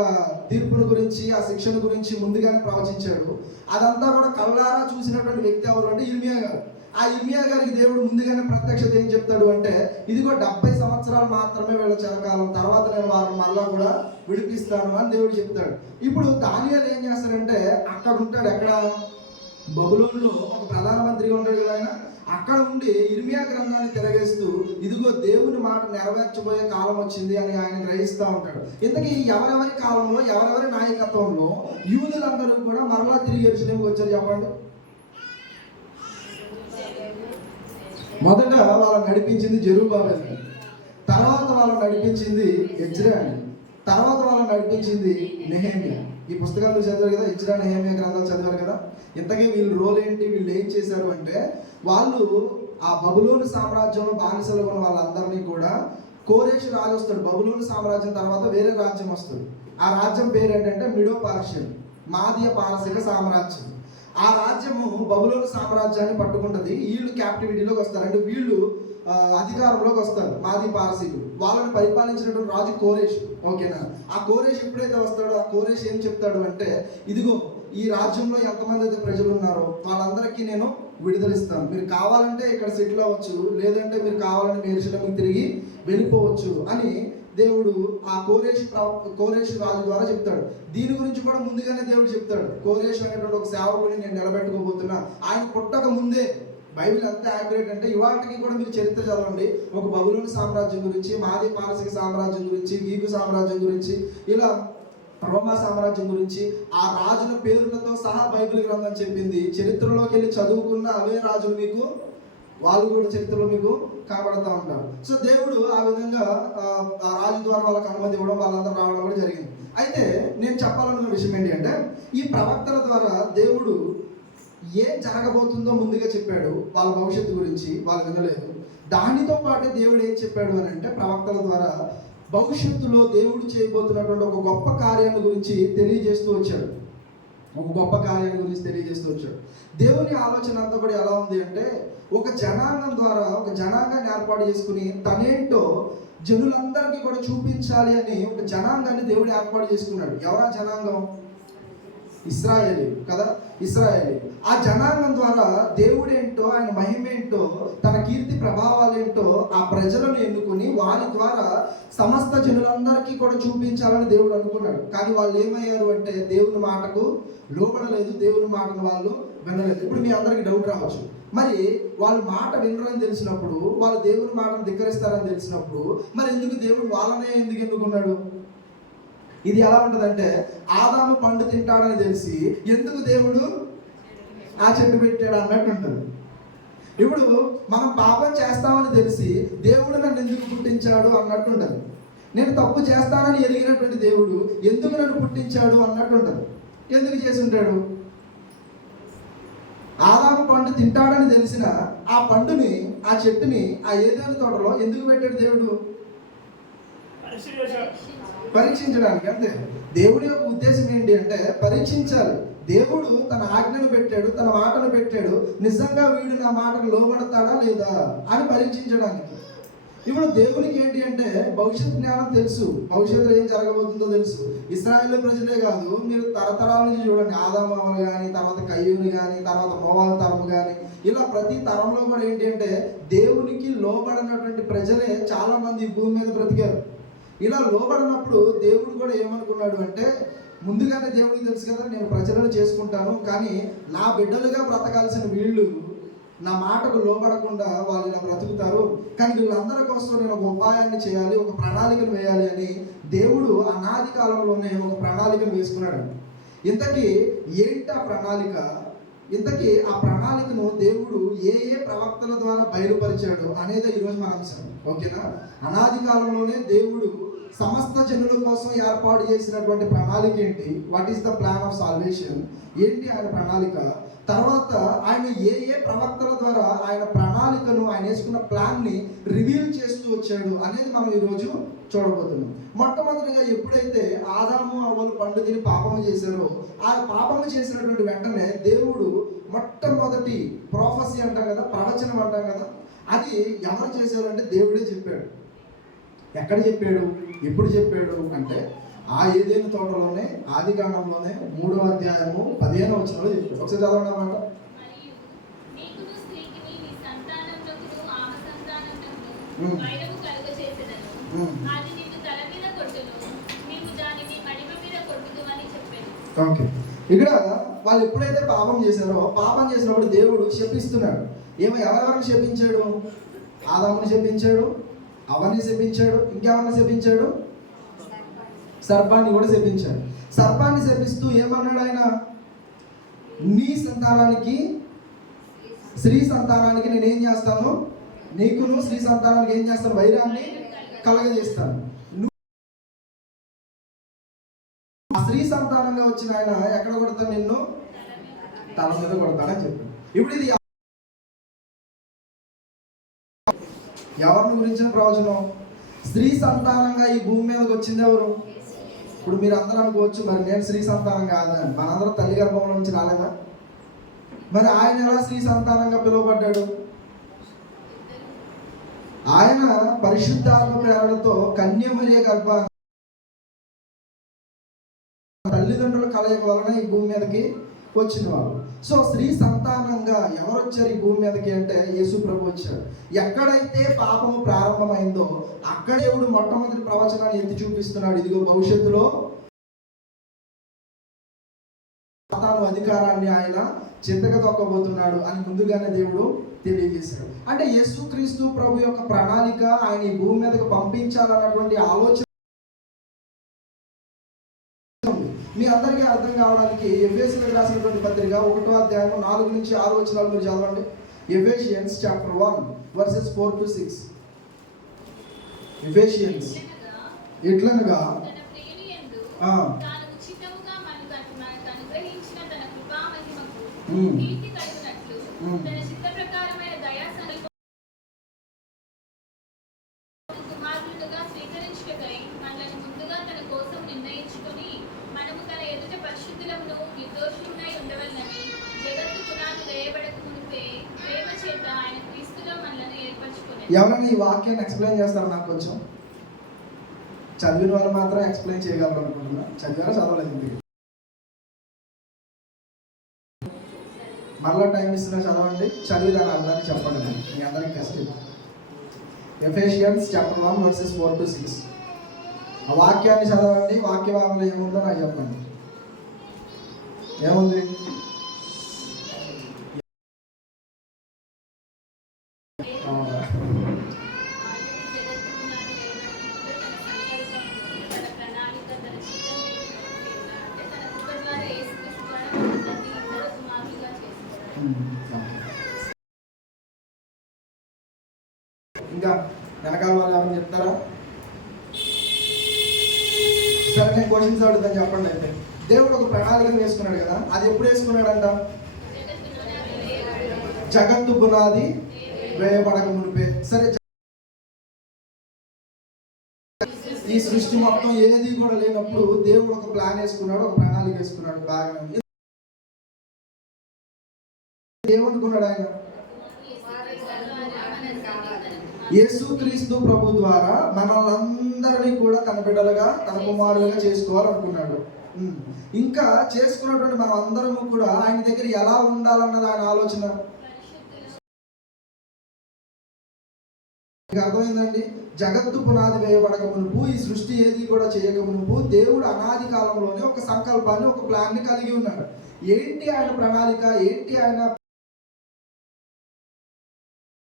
తీర్పును గురించి, ఆ శిక్షణ గురించి ముందుగానే ప్రవచించాడు. అదంతా కూడా కళ్ళారా చూసినటువంటి వ్యక్తి ఎవరు అంటే ఇర్మియా గారు. ఆ ఇర్మియా గారికి దేవుడు ముందుగానే ప్రత్యక్షత ఏం చెప్తాడు అంటే, ఇదిగో 70 సంవత్సరాలు మాత్రమే వీళ్ళ చిరకాలం, తర్వాత నేను వారిని మళ్ళా కూడా విడిపిస్తాను అని దేవుడు చెప్తాడు. ఇప్పుడు దానియేలు ఏం చేస్తాడంటే, అక్కడ ఉంటాడు, ఎక్కడ? బబులోనులో ఒక ప్రధానమంత్రిగా ఉంటాడు కదా ఆయన. అక్కడ ఉండి ఇర్మియా గ్రంథాన్ని తిరగేస్తూ, ఇదిగో దేవుని మాట నెరవేర్చబోయే కాలం వచ్చింది అని ఆయన గ్రహిస్తూ ఉంటాడు. ఇంతకీ ఎవరెవరి కాలంలో, ఎవరెవరి నాయకత్వంలో యూదులందరూ కూడా మరలా తిరిగి యెరూషలేముకు వచ్చారు చెప్పండి? మొదట వాళ్ళని నడిపించింది జెరుబ్బాబెల్, తర్వాత వాళ్ళని నడిపించింది ఎజ్రా, తర్వాత వాళ్ళని నడిపించింది నెహెమ్యా. ఈ పుస్తకాలు చదివారు కదా, ఎజ్రా నెహెమ్యా గ్రంథాలు చదివారు కదా. ఇంతకీ వీళ్ళ రోల్ ఏంటి? వీళ్ళు ఏం చేశారు అంటే, వాళ్ళు ఆ బబులోను సామ్రాజ్యంలో బానిసలుగా ఉన్న వాళ్ళందరినీ కూడా, కోరేషు రాజు వస్తాడు, బబులోను సామ్రాజ్యం తర్వాత వేరే రాజ్యం వస్తుంది. ఆ రాజ్యం పేరు ఏంటంటే మిడో పార్షియన్, మాదీయ పారసిక సామ్రాజ్యం. ఆ రాజ్యము బబులోను సామ్రాజ్యాన్ని పట్టుకుంటుంది. వీళ్ళు క్యాప్టివిటీలోకి వస్తారు, అంటే వీళ్ళు అధికారంలోకి వస్తారు. మాదీ పారసీకులు వాళ్ళని పరిపాలించినటువంటి రాజు కోరేష్. ఓకేనా? ఆ కోరేష్ ఎప్పుడైతే వస్తాడో, ఆ కోరేష్ ఏం చెప్తాడు అంటే, ఇదిగో ఈ రాజ్యంలో ఎంతమంది అయితే ప్రజలు ఉన్నారో వాళ్ళందరికీ నేను విడుదలిస్తాను, మీరు కావాలంటే ఇక్కడ సెటిల్ అవ్వచ్చు, లేదంటే మీరు కావాలంటే మీ యెరూషలేముకి తిరిగి వెళ్ళిపోవచ్చు అని దేవుడు ఆ కోరేషు రాజు ద్వారా చెప్తాడు. దీని గురించి కూడా ముందుగానే దేవుడు చెప్తాడు. కోరేషు అనేటువంటి ఒక సేవకుడిని నేను నిలబెట్టుకోబోతున్నా. ఆయన పుట్టక ముందే బైబిల్ అంత యాక్యురేట్ అంటే, ఇవాళకి కూడా మీరు చరిత్ర చదవండి, ఒక బబులోను సామ్రాజ్యం గురించి, మాదీ పారసిక సామ్రాజ్యం గురించి, గ్రీకు సామ్రాజ్యం గురించి, ఇలా రోమా సామ్రాజ్యం గురించి ఆ రాజుల పేర్లతో సహా బైబిల్ గ్రంథం చెప్పింది. చరిత్రలోకి వెళ్ళి చదువుకున్న అవే రాజులు మీకు, వాళ్ళు కూడా చరిత్రలో మీకు కనబడతా ఉంటారు. సో దేవుడు ఆ విధంగా ఆ రాజు ద్వారా వాళ్ళకి అనుమతి ఇవ్వడం, వాళ్ళందరూ రావడం కూడా జరిగింది. అయితే నేను చెప్పాలనుకున్న విషయం ఏంటి అంటే, ఈ ప్రవక్తల ద్వారా దేవుడు ఏం జరగబోతుందో ముందుగా చెప్పాడు. వాళ్ళ భవిష్యత్తు గురించి వాళ్ళు వినలేదు. దానితో పాటు దేవుడు ఏం చెప్పాడు అని అంటే, ప్రవక్తల ద్వారా భవిష్యత్తులో దేవుడు చేయబోతున్నటువంటి ఒక గొప్ప కార్యాన్ని గురించి తెలియజేస్తూ వచ్చాడు. ఒక గొప్ప కార్యాన్ని గురించి తెలియజేస్తూ వచ్చాడు. దేవుని ఆలోచన అంతా కూడా ఎలా ఉంది అంటే, ఒక జనాంగం ద్వారా ఒక జనాంగాన్ని ఏర్పాటు చేసుకుని తనేంటో జనులందరికీ కూడా చూపించాలి అని ఒక జనాంగాన్ని దేవుడు ఏర్పాటు చేసుకున్నాడు. ఎవరా జనాంగం? ఇశ్రాయేలు కదా, ఇశ్రాయేలు. ఆ జనాంగం ద్వారా దేవుడేంటో, ఆయన మహిమ ఏంటో, తన కీర్తి ప్రభావాలు ఏంటో ఆ ప్రజలను ఎన్నుకుని వారి ద్వారా సమస్త జనులందరికీ కూడా చూపించాలని దేవుడు అనుకున్నాడు. కానీ వాళ్ళు ఏమయ్యారు అంటే దేవుని మాటకు లోబడలేదు, దేవుని మాటను వాళ్ళు వినలేదు. ఇప్పుడు మీ అందరికీ డౌట్ రావచ్చు, మరి వాళ్ళు మాట వినరని తెలిసినప్పుడు, వాళ్ళు దేవుని మాటను ధిక్కరిస్తారని తెలిసినప్పుడు, మరి ఎందుకు దేవుడు వాళ్ళనే ఎందుకు ఎన్నుకున్నాడు? ఇది ఎలా ఉంటుందంటే, ఆదాము పండు తింటాడని తెలిసి ఎందుకు దేవుడు ఆ చెట్టు పెట్టాడు అన్నట్టు ఉంటుంది. ఇప్పుడు మనం పాపం చేస్తామని తెలిసి దేవుడు నన్ను ఎందుకు పుట్టించాడు అన్నట్టు ఉంటుంది. నేను తప్పు చేస్తానని ఎరిగినటువంటి దేవుడు ఎందుకు నన్ను పుట్టించాడు అన్నట్టు ఉంటుంది. ఎందుకు చేసి ఉంటాడు? ఆదాము పండు తింటాడని తెలిసిన ఆ పండుని, ఆ చెట్టుని ఆ ఏదైనా తోటలో ఎందుకు పెట్టాడు దేవుడు? పరీక్షించడానికి. అంతే. దేవుడి యొక్క ఉద్దేశం ఏంటి అంటే పరీక్షించాలి. దేవుడు తన ఆజ్ఞను పెట్టాడు, తన మాటను పెట్టాడు, నిజంగా వీడు నా మాటకు లోబడతాడా లేదా అని పరీక్షించడానికి. ఇప్పుడు దేవునికి ఏంటి అంటే భవిష్యత్ జ్ఞానం తెలుసు, భవిష్యత్తులో ఏం జరగబోతుందో తెలుసు. ఇశ్రాయేలు ప్రజలే కాదు, మీరు తరతరాల నుంచి చూడండి, ఆదామాలు కానీ, తర్వాత కయ్యూని కానీ, తర్వాత మోవాబు తరము కానీ, ఇలా ప్రతి తరంలో కూడా ఏంటి అంటే దేవునికి లోబడినటువంటి ప్రజలే చాలా మంది భూమి మీద బ్రతికారు. ఇలా లోబడినప్పుడు దేవుడు కూడా ఏమనుకున్నాడు అంటే, ముందుగానే దేవుడికి తెలుసు కదా, నేను ప్రజలను చేసుకుంటాను, కానీ నా బిడ్డలుగా బ్రతకాల్సిన వీళ్ళు నా మాటకు లోబడకుండా వాళ్ళు ఇలా బ్రతుకుతారు, కానీ వీళ్ళందరి కోసం నేను ఒక ఉపాయాన్ని చేయాలి, ఒక ప్రణాళికను వేయాలి అని దేవుడు అనాది కాలంలోనే ఒక ప్రణాళికను వేసుకున్నాడు. ఇంతకీ ఏంటి ఆ ప్రణాళిక? ఇంతకీ ఆ ప్రణాళికను దేవుడు ఏ ఏ ప్రవక్తల ద్వారా బయలుపరిచాడు అనేది ఈరోజు మన అంశం. ఓకేనా? అనాది కాలంలోనే దేవుడు సమస్త జనుల కోసం ఏర్పాటు చేసినటువంటి ప్రణాళిక ఏంటి? What is the plan of salvation? ఏంటి ఆయన ప్రణాళిక? తర్వాత ఆయన ఏ ఏ ప్రవక్తల ద్వారా ఆయన ప్రణాళికను, ఆయన వేసుకున్న ప్లాన్ని రివీల్ చేస్తూ వచ్చాడు అనేది మనం ఈరోజు చూడబోతున్నాం. మొట్టమొదటిగా ఎప్పుడైతే ఆదాము అవ్వలు పండు తిని పాపము చేశారో, ఆ పాపము చేసినటువంటి వెంటనే దేవుడు మొట్టమొదటి ప్రొఫెసీ అంటాం కదా, ప్రవచనం అంటాం కదా, అది ఎవరు చేశారు అంటే దేవుడే చెప్పాడు. ఎక్కడ చెప్పాడు, ఎప్పుడు చెప్పాడు అంటే ఆ ఏదైనా తోటలోనే, ఆది కాండంలోనే 3వ అధ్యాయము 15వ వచనంలో చెప్పాడు. ఒకసారి చదవండి అన్నమాట. ఓకే, ఇక్కడ వాళ్ళు ఎప్పుడైతే పాపం చేశారో, పాపం చేసినప్పుడు దేవుడు శపిస్తున్నాడు. ఎవరెవరిని శపించాడు? ఆదాముని శపించాడు, అవన్నీ శపించాడు, ఇంకెవరిని శపించాడు? సర్పాన్ని కూడా శపించాడు. సర్పాన్ని శపిస్తూ ఏమన్నాడు ఆయన? నీ సంతానానికి, స్త్రీ సంతానానికి నేనేం చేస్తాను? నీకును స్త్రీ సంతానానికి ఏం చేస్తాను? వైరాన్ని కలగజేస్తాను. ఆ స్త్రీ సంతానంగా వచ్చిన ఆయన ఎక్కడ కొడతాడు? నిన్ను తల మీద కొడతాడని చెప్పాడు. ఇప్పుడు ఇది ఎవరిని గురించిన ప్రవచనం? స్త్రీ సంతానంగా ఈ భూమి మీదకి వచ్చింది ఎవరు? ఇప్పుడు మీరు అందరూ అనుకోవచ్చు, మరి నేను స్త్రీ సంతానం కాదని. మనందరం తల్లి గర్భంలో నుంచి రాలేదా? మరి ఆయన ఎలా స్త్రీ సంతానంగా పిలువబడ్డాడు? ఆయన పరిశుద్ధాత్మ ప్రేరణతో కన్యమరియ గర్భ తల్లిదండ్రుల కలయిక వలన ఈ భూమి మీదకి వచ్చిన వాళ్ళు. సో స్త్రీ సంతానంగా ఎవరు వచ్చారు ఈ భూమి మీదకి అంటే యేసు ప్రభు వచ్చాడు. ఎక్కడైతే పాపము ప్రారంభమైందో అక్కడ దేవుడు మొట్టమొదటి ప్రవచనాన్ని ఎత్తి చూపిస్తున్నాడు. ఇదిగో భవిష్యత్తులో సాతాను అధికారాన్ని ఆయన చింతక తొక్కబోతున్నాడు అని ముందుగానే దేవుడు తెలియజేశాడు. అంటే యేసుక్రీస్తు ప్రభు యొక్క ప్రణాళిక, ఆయన ఈ భూమి మీదకి పంపించాలన్నటువంటి ఆలోచన మీ అందరికీ అర్థం కావడానికి ఎఫెసీయులకు రాసినటువంటి పత్రిక 1వ అధ్యాయం 4 నుంచి 6 వచనాలు మీరు చదవండి. Ephesians chapter 1 versus 4 to 6. Ephesians ఎట్లనగా ఎవరైనా ఈ వాక్యాన్ని ఎక్స్ప్లెయిన్ చేస్తారు? నాకు కొంచెం చదివిన వాళ్ళు మాత్రం ఎక్స్ప్లెయిన్ చేయగలరు అనుకుంటున్నా. చదివారా చదవలేదు? మరలా టైం ఇస్తున్నా, చదవండి, చదివి దాని అర్థాన్ని చెప్పండి. మీ అందరికి కష్టం. Ephesians chapter 1 versus 4 to 6. ఆ వాక్యాన్ని చదవండి. వాక్య భాగంలో ఏముందో నాకు చెప్పండి. ఏముంది? ఇంకా వెనకాల వాళ్ళు ఎవరైనా చెప్తారా? సరే, నేను క్వశ్చన్స్ అడుగుతాను, చెప్పండి. అయితే దేవుడు ఒక ప్రణాళికను వేసుకున్నాడు కదా, అది ఎప్పుడు వేసుకున్నాడంట? జగత్తు పునాది వేయబడక మునిపే. సరే, ఈ సృష్టి మొత్తం ఏది కూడా లేనప్పుడు దేవుడు ఒక ప్లాన్ వేసుకున్నాడు, ఒక ప్రణాళిక వేసుకున్నాడు. బాగా ఏమనుకున్నాడు ఆయన? యేసుక్రీస్తు ప్రభు ద్వారా మనల్ని కూడా తన బిడ్డలుగా, తన కుమారులుగా చేసుకోవాలనుకున్నాడు. ఇంకా చేసుకున్నటువంటి మనం అందరము కూడా ఆయన దగ్గర ఎలా ఉండాలన్నది ఆయన ఆలోచన. అర్థమైందండి? జగత్తు పునాది వేయబడక మునుపు, ఈ సృష్టి ఏది కూడా చేయక మునుపు దేవుడు అనాది కాలంలోనే ఒక సంకల్పాన్ని, ఒక ప్లాన్ ని కలిగి ఉన్నాడు. ఏంటి ఆయన ప్రణాళిక? ఏంటి ఆయన?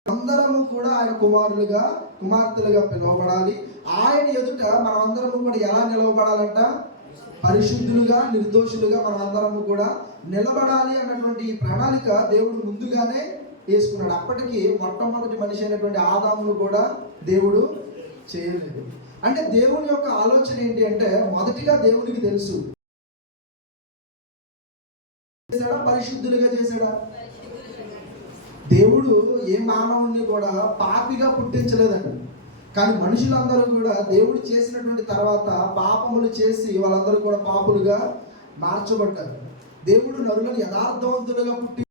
అందరము కూడా ఆయన కుమారులుగా, కుమార్తెలుగా పిలువబడాలి. ఆయన ఎదుట మనం అందరము కూడా ఎలా నిలవబడాలంట? పరిశుద్ధులుగా, నిర్దోషులుగా మనం అందరము కూడా నిలబడాలి అన్నటువంటి ఈ ప్రణాళిక దేవుడు ముందుగానే వేసుకున్నాడు. అప్పటికి మొట్టమొదటి మనిషి అయినటువంటి ఆదామును కూడా దేవుడు చేయలేదు. అంటే దేవుని యొక్క ఆలోచన ఏంటి అంటే, మొదటిగా దేవునికి తెలుసు, చేశాడా? పరిశుద్ధులుగా చేశాడా? దేవుడు ఏ మానవుడిని కూడా పాపిగా పుట్టించలేదండి. కానీ మనుషులందరూ కూడా దేవుడు చేసినటువంటి తర్వాత పాపములు చేసి వాళ్ళందరూ కూడా పాపులుగా మార్చబడ్డారు. దేవుడు నరులను యథార్థవంతులుగా పుట్టి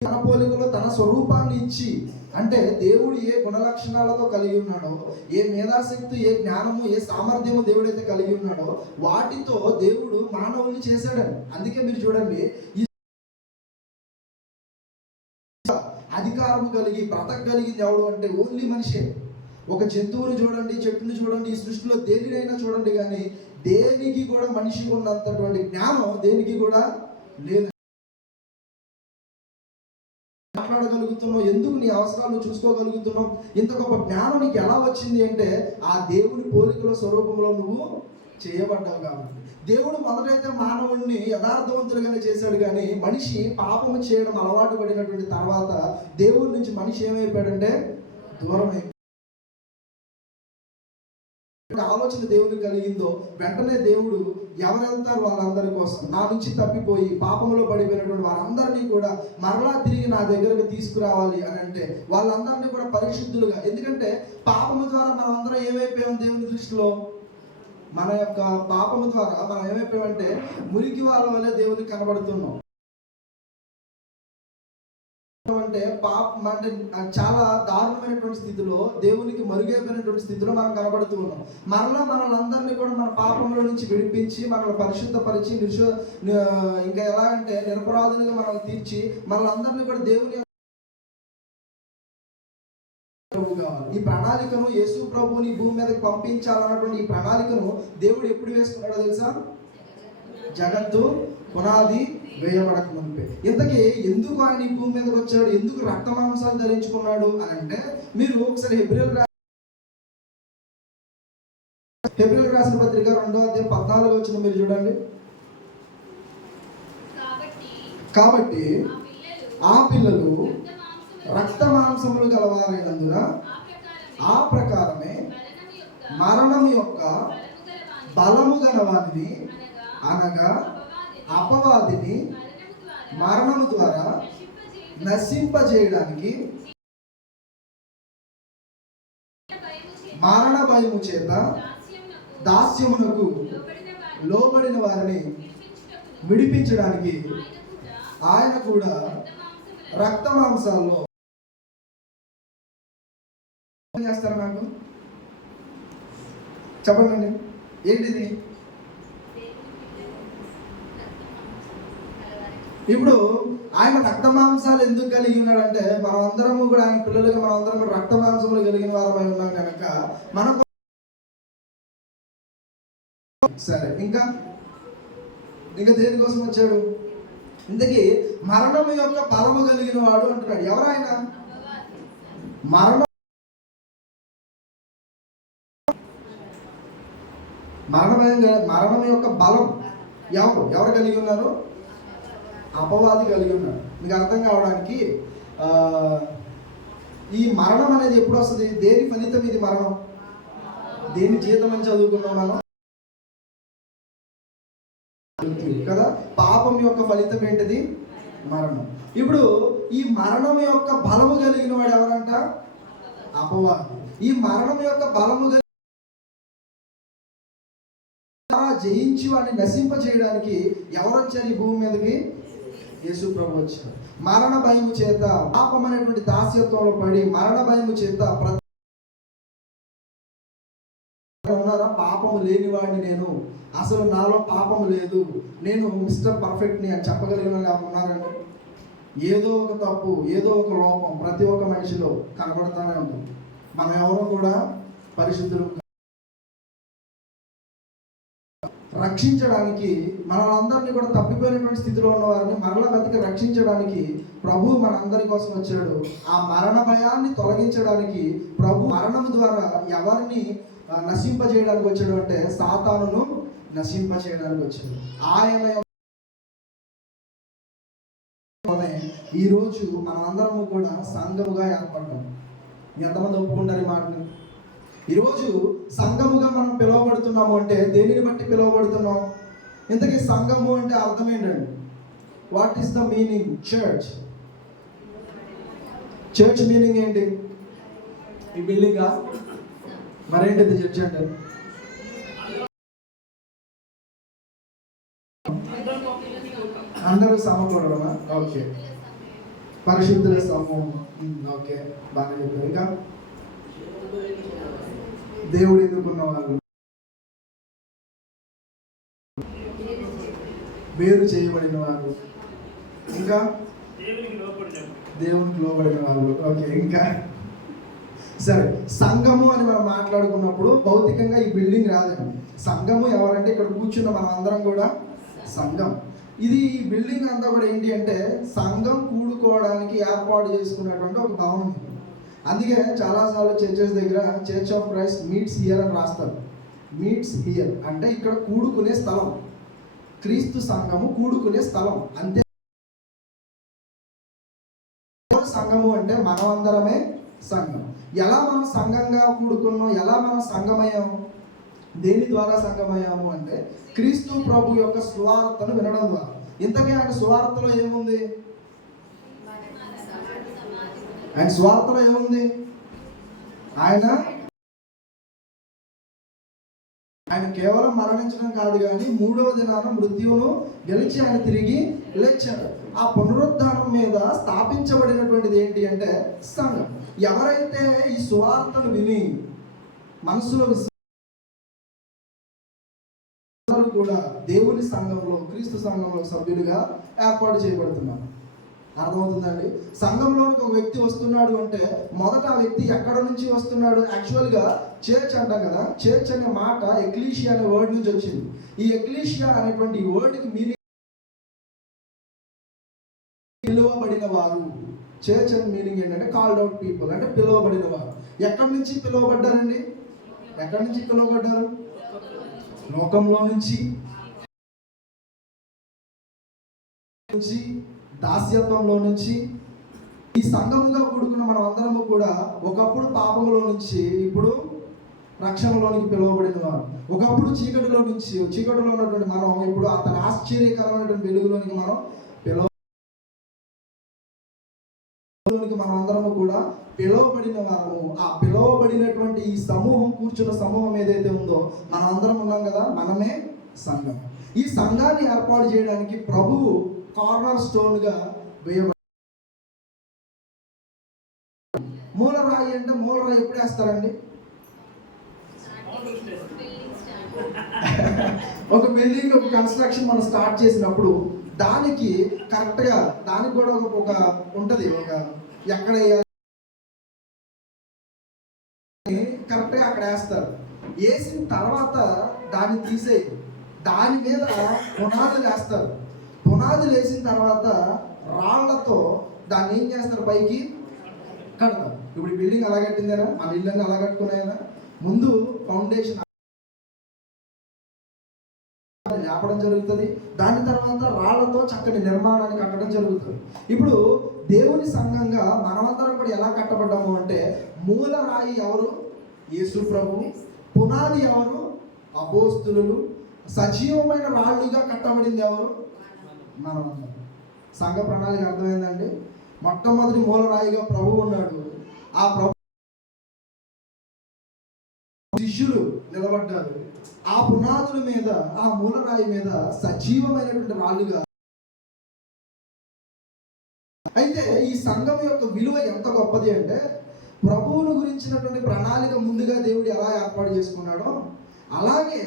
తన పోలికలో తన స్వరూపాన్ని ఇచ్చి, అంటే దేవుడు ఏ గుణలక్షణాలతో కలిగి ఉన్నాడో, ఏ మేధాశక్తి, ఏ జ్ఞానము, ఏ సామర్థ్యము దేవుడైతే కలిగి ఉన్నాడో వాటితో దేవుడు మానవుల్ని చేశాడని. అందుకే మీరు చూడండి, ఈ అధికారం కలిగి బ్రతకగలిగింది ఎవడు అంటే ఓన్లీ మనిషే. ఒక జంతువుని చూడండి, చెట్టుని చూడండి, ఈ సృష్టిలో దేనినైనా చూడండి, కానీ దేనికి కూడా మనిషికి ఉన్నంతటువంటి జ్ఞానం దేనికి కూడా లేదు. మాట్లాడగలుగుతున్నావు, ఎందుకు నీ అవసరాలు చూసుకోగలుగుతున్నావు, ఇంత గొప్ప జ్ఞానం నీకు ఎలా వచ్చింది అంటే ఆ దేవుని పోలికలో, స్వరూపంలో నువ్వు చేయబడ్డావు కాబట్టి. దేవుడు మొదటైతే మానవుడిని యథార్థవంతులుగానే చేశాడు, కానీ మనిషి పాపము చేయడం అలవాటు పడినటువంటి తర్వాత దేవుడి నుంచి మనిషి ఏమైపోయాడంటే దూరం అయిపోయాడు. ఆలోచన దేవుడికి కలిగిందో వెంటనే దేవుడు ఎవరు వెళ్తారు వాళ్ళందరి కోసం, నా నుంచి తప్పిపోయి పాపంలో పడిపోయినటువంటి వారందరినీ కూడా మరలా తిరిగి నా దగ్గరకు తీసుకురావాలి అని అంటే వాళ్ళందరినీ కూడా పరిశుద్ధులుగా. ఎందుకంటే పాపము ద్వారా మనం అందరం ఏమైపోయాం దేవుని దృష్టిలో? మన యొక్క పాపము ద్వారా మనం ఏమైపోయామంటే మురికి వాళ్ళ వల్ల దేవునికి కనబడుతున్నాం. అంటే పాపం అంటే చాలా దారుణమైనటువంటి స్థితిలో, దేవునికి మరుగైపోయినటువంటి స్థితిలో మనం కనబడుతూ ఉన్నాం. మరలా మనల్ని కూడా మన పాపంలో నుంచి విడిపించి, మనల్ని పరిశుద్ధపరిచి, ఇంకా ఎలాగంటే నిరపరాధులుగా మనల్ని తీర్చి మనల్ని కూడా దేవుని కావాలి. ఈ ప్రణాళికను యేసు ప్రభువుని భూమి మీదకి పంపించాలన్నటువంటి ఈ ప్రణాళికను దేవుడు ఎప్పుడు వేసుకున్నాడో తెలుసా? జగత్తు పునాది వేయబడక మునిపే. ఇంతకీ ఎందుకు ఆయన ఈ భూమి మీదకి వచ్చాడు? ఎందుకు రక్త మాంసాలు ధరించుకున్నాడు అని అంటే, మీరు ఒకసారి హెబ్రీయులకు రాసిన పత్రిక 2వ అధ్యాయం 14వ వచనం మీరు చూడండి. కాబట్టి ఆ పిల్లలు రక్త మాంసములు గలవారైనందున ఆ ప్రకారమే మరణం యొక్క బలము గలవారిని, అనగా అపవాదిని మరణము ద్వారా నశింపజేయడానికి మరణ భయము చేత దాస్యమునకు లోబడిన వారిని విడిపించడానికి ఆయన కూడా రక్త మాంసాల్లో చేస్తారు. నాకు చెప్పండి, ఏంటిది? ఇప్పుడు ఆయన రక్త మాంసాలు ఎందుకు కలిగి ఉన్నాడంటే మనం అందరము కూడా ఆయన పిల్లలుగా మనం అందరం కూడా రక్త మాంసములు కలిగిన వారమై ఉన్నాం కనుక మనకు సరే ఇంకా దేనికోసం వచ్చాడు? ఇంతకీ మరణం యొక్క బలము కలిగిన వాడు అంటున్నాడు. ఎవరాయన? మరణం యొక్క బలం ఎవరు కలిగి ఉన్నారు? అపవాది కలిగి ఉన్నాడు. మీకు అర్థం కావడానికి ఈ మరణం అనేది ఎప్పుడు వస్తుంది? దేని ఫలితం ఇది మరణం? దేని జీతం అని చదువుకున్నాం మనం కదా. పాపం యొక్క ఫలితం ఏంటిది? మరణం. ఇప్పుడు ఈ మరణం యొక్క బలము కలిగిన వాడు ఎవరంట? అపవాది. ఈ మరణం యొక్క బలము జయించి వాడిని నశింప చేయడానికి ఎవరు వచ్చారు ఈ భూమి మీదకి? యేసు ప్రభు వచ్చారు. మరణ భయము చేత, పాపం అనేటువంటి దాస్యత్వంలో పడి మరణ భయము చేత ఉన్నారా? పాపము లేనివాడిని నేను, అసలు నాలో పాపము లేదు, నేను మిస్టర్ పర్ఫెక్ట్ని అని చెప్పగలిగిన వాళ్ళు ఉన్నారండి? ఏదో ఒక తప్పు, ఏదో ఒక లోపం ప్రతి ఒక్క మనిషిలో కనబడుతూనే ఉంటుంది. మనం ఎవరో కూడా పరిశుద్ధులు. రక్షించడానికి మనందరినీ కూడా తప్పిపోయినటువంటి స్థితిలో ఉన్న వారిని మరల బతికి రక్షించడానికి ప్రభు మనందరి కోసం వచ్చాడు. ఆ మరణ భయాన్ని తొలగించడానికి ప్రభు మరణం ద్వారా ఎవరిని నశింపజేయడానికి వచ్చాడు అంటే సాతానును నశింపజేయడానికి వచ్చాడు. ఆయన ఈరోజు మనమందరము కూడా సంఘముగా ఏర్పడ్డాం. ఎంతమంది ఒప్పుకుంటారు ఈ మాటని? ఈరోజు సంఘముగా మనం పిలువబడుతున్నాము అంటే దేనిని బట్టి పిలువబడుతున్నాం? ఇంతకీ సంఘము అంటే అర్థం ఏంటండి? What is the meaning? Church meaning ఏంటి? ఈ బిల్డింగా? మరేంటిది చర్చ్ అంటే? అందరూ సమకూడమా? ఓకే. పరిశుద్ధుల సమూహం. ఓకే, బాగా చెప్పారు. ఇంకా దేవుడు ఎన్నుకున్న వాళ్ళు, వేరు చేయబడిన వారు, ఇంకా దేవునికి లోబడిన వాళ్ళు. ఓకే, ఇంకా సరే. సంఘము అని మనం మాట్లాడుకున్నప్పుడు భౌతికంగా ఈ బిల్డింగ్ రాదండి. సంఘము ఎవరంటే ఇక్కడ కూర్చున్న మనం అందరం కూడా సంఘం. ఇది ఈ బిల్డింగ్ అంతా కూడా ఏంటి అంటే సంఘం కూడుకోవడానికి ఏర్పాటు చేసుకున్నటువంటి ఒక భవనం. అందుకే చాలాసార్లు చర్చెస్ దగ్గర church of Christ meets here అని రాస్తారు. మీట్స్ హియర్ అంటే ఇక్కడ కూడుకునే స్థలం. క్రీస్తు సంఘము కూడుకునే స్థలం అంతే. సంఘము అంటే మనమందరమే సంఘం. ఎలా మనం సంఘంగా కూడుకున్నాం? ఎలా మనం సంఘమయ్యాము? దేని ద్వారా సంఘమయ్యాము అంటే క్రీస్తు ప్రభు యొక్క సువార్తను వినడం ద్వారా. ఇంతకీ ఆయన సువార్తలో ఏముంది? ఆయన స్వార్థలో ఏముంది? ఆయన కేవలం మరణించడం కాదు కానీ 3వ దినాన మృత్యువును గెలిచి ఆయన తిరిగి లేచాడు. ఆ పునరుద్ధానం మీద స్థాపించబడినటువంటిది ఏంటి అంటే సంఘం. ఎవరైతే ఈ సువార్తను విని మనసులో కూడా దేవుని సంఘంలో, క్రీస్తు సంఘంలో సభ్యులుగా ఏర్పాటు చేయబడుతున్నారు. అర్థమవుతుందండి? సంఘంలోనికి ఒక వ్యక్తి వస్తున్నాడు అంటే మొదట ఆ వ్యక్తి ఎక్కడ నుంచి వస్తున్నాడు? యాక్చువల్గా చర్చ్ అంటాం కదా. చర్చ్ అనే మాట ఎక్లీషియా అనే వర్డ్ నుంచి వచ్చింది. ఈ ఎక్లీషియా అనేటువంటి వర్డ్కి మీనింగ్ పిలువబడిన వారు. చర్చ్ అనే మీనింగ్ ఏంటంటే కాల్డ్ అవుట్ పీపుల్, అంటే పిలువబడిన వారు. ఎక్కడి నుంచి పిలువబడ్డారండి? ఎక్కడి నుంచి పిలువబడ్డారు? లోకంలో నుంచి, దాస్యత్వంలో నుంచి. ఈ సంఘముగా కూడుకున్న మనం అందరము కూడా ఒకప్పుడు పాపములో నుంచి ఇప్పుడు రక్షణలోనికి పిలువబడిన వారు. ఒకప్పుడు చీకటిలో నుంచి, చీకటిలో ఉన్నటువంటి మనం ఇప్పుడు అతని ఆశ్చర్యకరమైనటువంటి వెలుగులోనికి మనం మనం అందరము కూడా పిలువబడిన వారు. ఆ పిలువబడినటువంటి ఈ సమూహం, కూర్చున్న సమూహం ఏదైతే ఉందో మనం అందరం ఉన్నాం కదా, మనమే సంఘం. ఈ సంఘాన్ని ఏర్పాటు చేయడానికి ప్రభువు కార్నర్ స్టోన్ గా వేయబడి. మూలరాయి అంటే మూలరాయి ఎప్పుడు వేస్తారండి? ఒక బిల్డింగ్, ఒక కన్స్ట్రక్షన్ మనం స్టార్ట్ చేసినప్పుడు దానికి కరెక్ట్గా దానికి కూడా ఒక ఉంటుంది, ఒక ఎక్కడ వేయాలి కరెక్ట్గా అక్కడ వేస్తారు. వేసిన తర్వాత దాన్ని తీసేయి, దాని మీద పునాదులు వేస్తారు. పునాదులు వేసిన తర్వాత రాళ్లతో దాన్ని ఏం చేస్తారు, పైకి కడతారు. ఇప్పుడు బిల్డింగ్ అలా కట్టిందేనా, మన ఇళ్ళని అలా కట్టుకున్నాయనా? ముందు ఫౌండేషన్ లేపడం జరుగుతుంది, దాని తర్వాత రాళ్లతో చక్కటి నిర్మాణాన్ని కట్టడం జరుగుతుంది. ఇప్పుడు దేవుని సంఘంగా మనమందరం కూడా ఎలా కట్టబడ్డాము అంటే, మూల రాయి ఎవరు? యేసు ప్రభు. పునాది ఎవరు? అపోస్తులు. సజీవమైన రాళ్ళుగా కట్టబడింది ఎవరు? మనమందరం. సంఘ ప్రణాళిక అర్థమైందండి. మొట్టమొదటి మూల రాయిగా ప్రభు ఉన్నాడు. ఆ ప్రభు శిష్యులు నిలబడ్డారు. ఆ పునాదుల మీద, ఆ మూలరాయి మీద సజీవమైనటువంటి రాళ్ళుగా. అయితే ఈ సంఘం యొక్క విలువ ఎంత గొప్పది అంటే, ప్రభువును గురించినటువంటి ప్రణాళిక ముందుగా దేవుడు ఎలా ఏర్పాటు చేసుకున్నాడో, అలాగే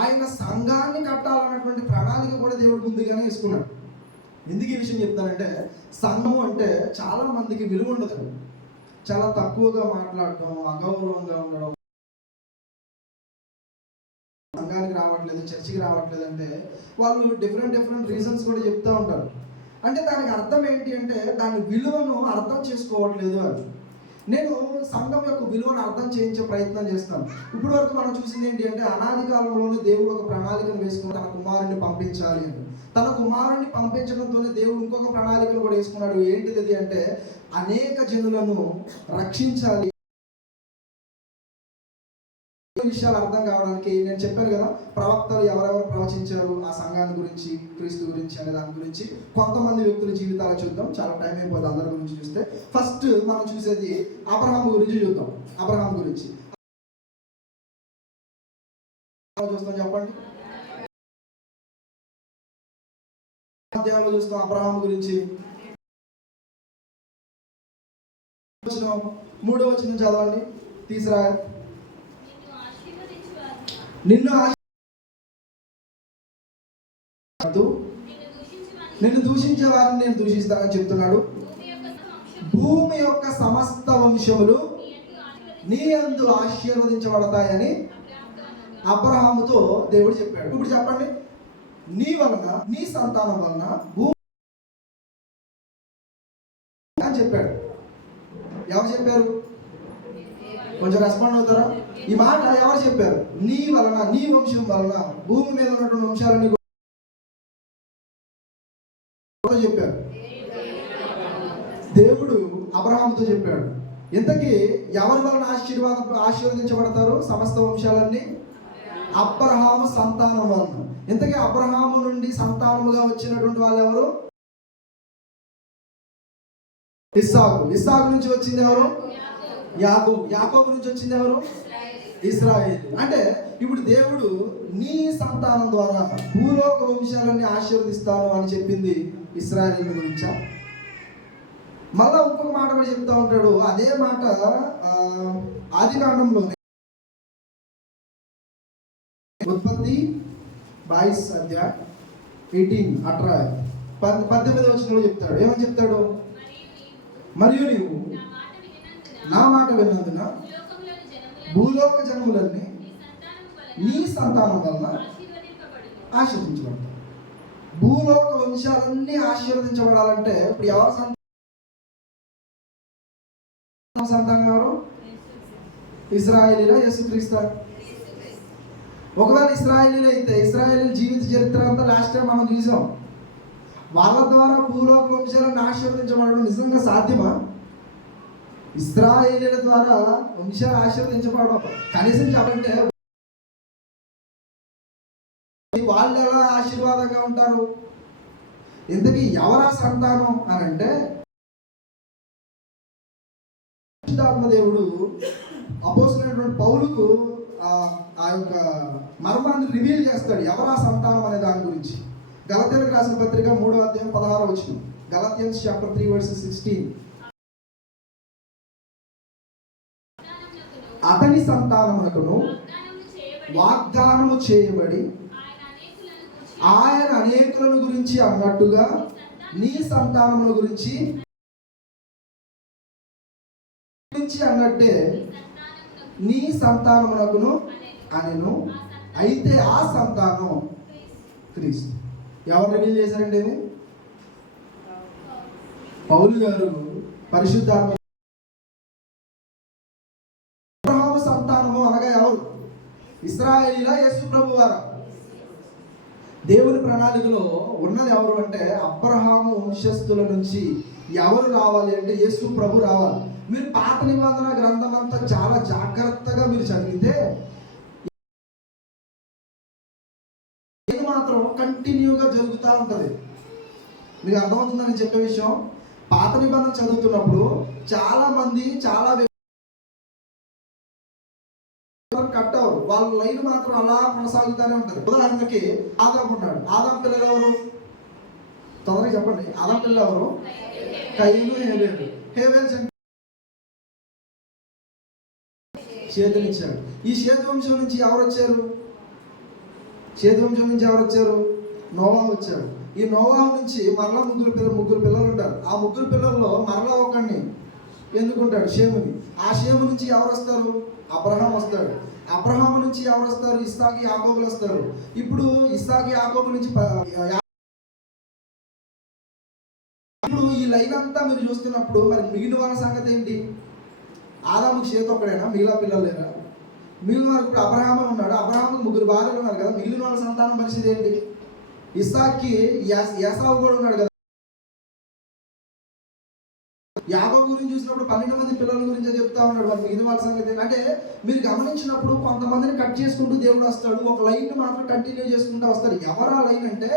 ఆయన సంఘాన్ని కట్టాలన్నటువంటి ప్రణాళిక కూడా దేవుడు ముందుగానే వేసుకున్నాడు. ఎందుకు ఈ విషయం చెప్తానంటే, సంఘం అంటే చాలా మందికి విలువ ఉండదు, చాలా తక్కువగా మాట్లాడటం, అగౌరవంగా ఉండడం, సంఘానికి రావట్లేదు, చర్చికి రావట్లేదు అంటే వాళ్ళు డిఫరెంట్ రీజన్స్ కూడా చెప్తూ ఉంటారు. అంటే దానికి అర్థం ఏంటి అంటే, దాని విలువను అర్థం చేసుకోవట్లేదు అని. నేను సంఘం యొక్క విలువను అర్థం చేయించే ప్రయత్నం చేస్తాను. ఇప్పటి వరకు మనం చూసింది ఏంటి అంటే, అనాది కాలంలోనే దేవుడు ఒక ప్రణాళికను వేసుకుని తన కుమారుని పంపించాలి అని. తన కుమారుని పంపించడంతోనే దేవుడు ఇంకొక ప్రణాళికను కూడా వేసుకున్నాడు. ఏంటిది అంటే, అనేక జనులను రక్షించాలి. విషయాలు అర్థం కావడానికి నేను చెప్పాను కదా, ప్రవక్తలు ఎవరెవరు ప్రవచించారు ఆ సంఘాన్ని గురించి, క్రీస్తు గురించి అనే దాని గురించి కొంతమంది వ్యక్తుల జీవితాలు చూద్దాం. చాలా టైం అయిపోతుంది అందరి గురించి చూస్తే. ఫస్ట్ మనం చూసేది అబ్రహాం గురించి చూద్దాం. అబ్రహాం గురించి చూస్తాం, చెప్పండి. అధ్యాయంలో చూస్తాం అబ్రహాం గురించి. 3వ వచనం చదవండి, తీసురా. నిన్ను దూషించే వారిని నేను దూషిస్తానని చెప్తున్నాడు. భూమి యొక్క సమస్త వంశములు నీ యందు ఆశీర్వదించబడతాయని అబ్రహాముతో దేవుడు చెప్పాడు. ఇప్పుడు చెప్పండి, నీ వలన, నీ సంతానం వలన భూమి అని చెప్పాడు. ఎవరు చెప్పారు? కొంచెం రెస్పాండ్ అవుతారా? ఈ మాట ఎవరు చెప్పారు? నీ వలన, నీ వంశం వలన భూమి మీద ఉన్నటువంటి వంశాలని చెప్పారు. దేవుడు అబ్రహాముతో చెప్పాడు. ఇంతకీ ఎవరి వలన ఆశీర్వదించబడతారు సమస్త వంశాలన్నీ? అబ్రహాము సంతానం వలన. ఇంతకీ అబ్రహాము నుండి సంతానముగా వచ్చినటువంటి వాళ్ళు ఎవరు? ఇస్సాకు. ఇస్సాకు నుంచి వచ్చింది ఎవరు? యాకోబు. యాకోబు నుంచి వచ్చింది ఎవరు? ఇశ్రాయేలు. అంటే ఇప్పుడు దేవుడు నీ సంతానం ద్వారా భూలోక వంశాలన్నీ ఆశీర్వదిస్తాను అని చెప్పింది ఇశ్రాయేలు గురించా? మళ్ళా ఇంకొక మాట కూడా చెప్తా ఉంటాడు. అదే మాట ఆదికాండంలోనే ఉత్పత్తి 22:18 వచనంలో చెప్తాడు. ఏమని చెప్తాడు? మరియు నీవు నా మాట విన్నందున భూలోక జనములన్నీ నీ సంతానం వలన ఆశీర్వదించబడతాయి. భూలోక వంశాలన్నీ ఆశీర్వదించబడాలంటే ఇప్పుడు ఎవరు సంతానం? ఎవరు? ఇశ్రాయేలీలా, యేసుక్రీస్తు? ఒకవేళ ఇశ్రాయేలీలు అయితే ఇశ్రాయేలీ జీవిత చరిత్ర అంతా లాస్ట్ టైం మనం చూసాం. వాళ్ళ ద్వారా భూలోక వంశాలను ఆశీర్వదించబడడం నిజంగా సాధ్యమా? ఇశ్రాయేలీల ద్వారా వంశాలు ఆశీర్వదించబడడం కనీసం చెప్పంటే వాళ్ళు ఎలా ఆశీర్వాదంగా ఉంటారు? ఇంతకీ ఎవరా సంతానం అని అంటే, దేవుడు అపోస్తలుడైనటువంటి పౌలుకు ఆ యొక్క మర్మాన్ని రివీల్ చేస్తాడు, ఎవరా సంతానం అనే దాని గురించి. గలతీయులకు రాసిన పత్రిక 3వ అధ్యాయం 16వ వచనం. గలతియన్స్ చాప్టర్ 3:16. అతని సంతానమునకును వాగ్దానము చేయబడి ఆయన అనేకులను గురించి గురించి అన్నట్టుగా నీ సంతానముల గురించి అన్నట్టే నీ సంతానమునకును అనెను. అయితే ఆ సంతానం క్రీస్తు. ఎవరు రివీల్ చేశారండి ఇది? పౌలు గారు పరిశుద్ధాత్మ. అబ్రహాము సంతానము అనగా ఎవరు? ఇశ్రాయేలీయుల యేసు ప్రభు వారు. దేవుని ప్రణాళికలో ఉన్నది ఎవరు అంటే అబ్రహాము వంశస్థుల నుంచి ఎవరు రావాలి అంటే యేసు ప్రభు రావాలి. మీరు పాత నిబంధన గ్రంథం అంతా చాలా జాగ్రత్తగా మీరు చదివితే ఇది మాత్రం కంటిన్యూగా జరుగుతూ ఉంటుంది. మీకు అర్థమవుతుందని చెప్పే విషయం. పాత నిబంధన చదువుతున్నప్పుడు చాలా మంది చాలా కట్ అవరు, వాళ్ళ లైన్ మాత్రం అలా కొనసాగుతూనే ఉంటుంది. ఉదాహరణకి ఆదాం ఉన్నాడు. ఆదాం పిల్లలు ఎవరు? తొందరగా చెప్పండి. ఆదాం పిల్లలు ఎవరు? కయీను, హేబేలు. హేబేలు షేతునిచ్చాడు. ఈ షేతు వంశం నుంచి ఎవరు వచ్చారు? షేతు వంశం నుంచి ఎవరు వచ్చారు? నోవా వచ్చాడు. ఈ నోవా నుంచి మరలా ముగ్గురు పిల్లలు ఉంటారు. ఆ ముగ్గురు పిల్లల్లో మరలా ఒకడిని ఎన్నుకుంటాడు, షేముని. ఆ షేము నుంచి ఎవరు వస్తారు? అబ్రహాం వస్తాడు. అబ్రహాము నుంచి ఎవరు వస్తారు? ఇస్సాకు, యాకోబులు వస్తారు. ఇప్పుడు ఇస్సాకు, యాకోబు నుంచి ఇప్పుడు ఈ లైన్ అంతా మీరు చూస్తున్నప్పుడు మరి మిగిలిన వాళ్ళ సంగతి ఏంటి? ఆదాముకి షేతు ఒక్కడైనా? మిగిలిన పిల్లలు లేరా? మిగిలిన వారికి ఇప్పుడు అబ్రహామే ఉన్నాడు. అబ్రహాముకి ముగ్గురు భార్యలు ఉన్నారు కదా. మిగిలిన వాళ్ళ సంతానం పరిస్థితి ఏంటి? ఇస్సాక్కి ఏసావు కూడా ఉన్నాడు కదా. యాకోబు గురించి చూసినప్పుడు 12 మంది పిల్లల గురించి చెప్తా ఉన్నాడు. మరి మిగిలిన వాళ్ళ సంగతి అంటే మీరు గమనించినప్పుడు కొంతమందిని కట్ చేసుకుంటూ దేవుడు వస్తాడు, ఒక లైన్ మాత్రం కంటిన్యూ చేసుకుంటూ వస్తాడు. ఎవరా లైన్ అంటే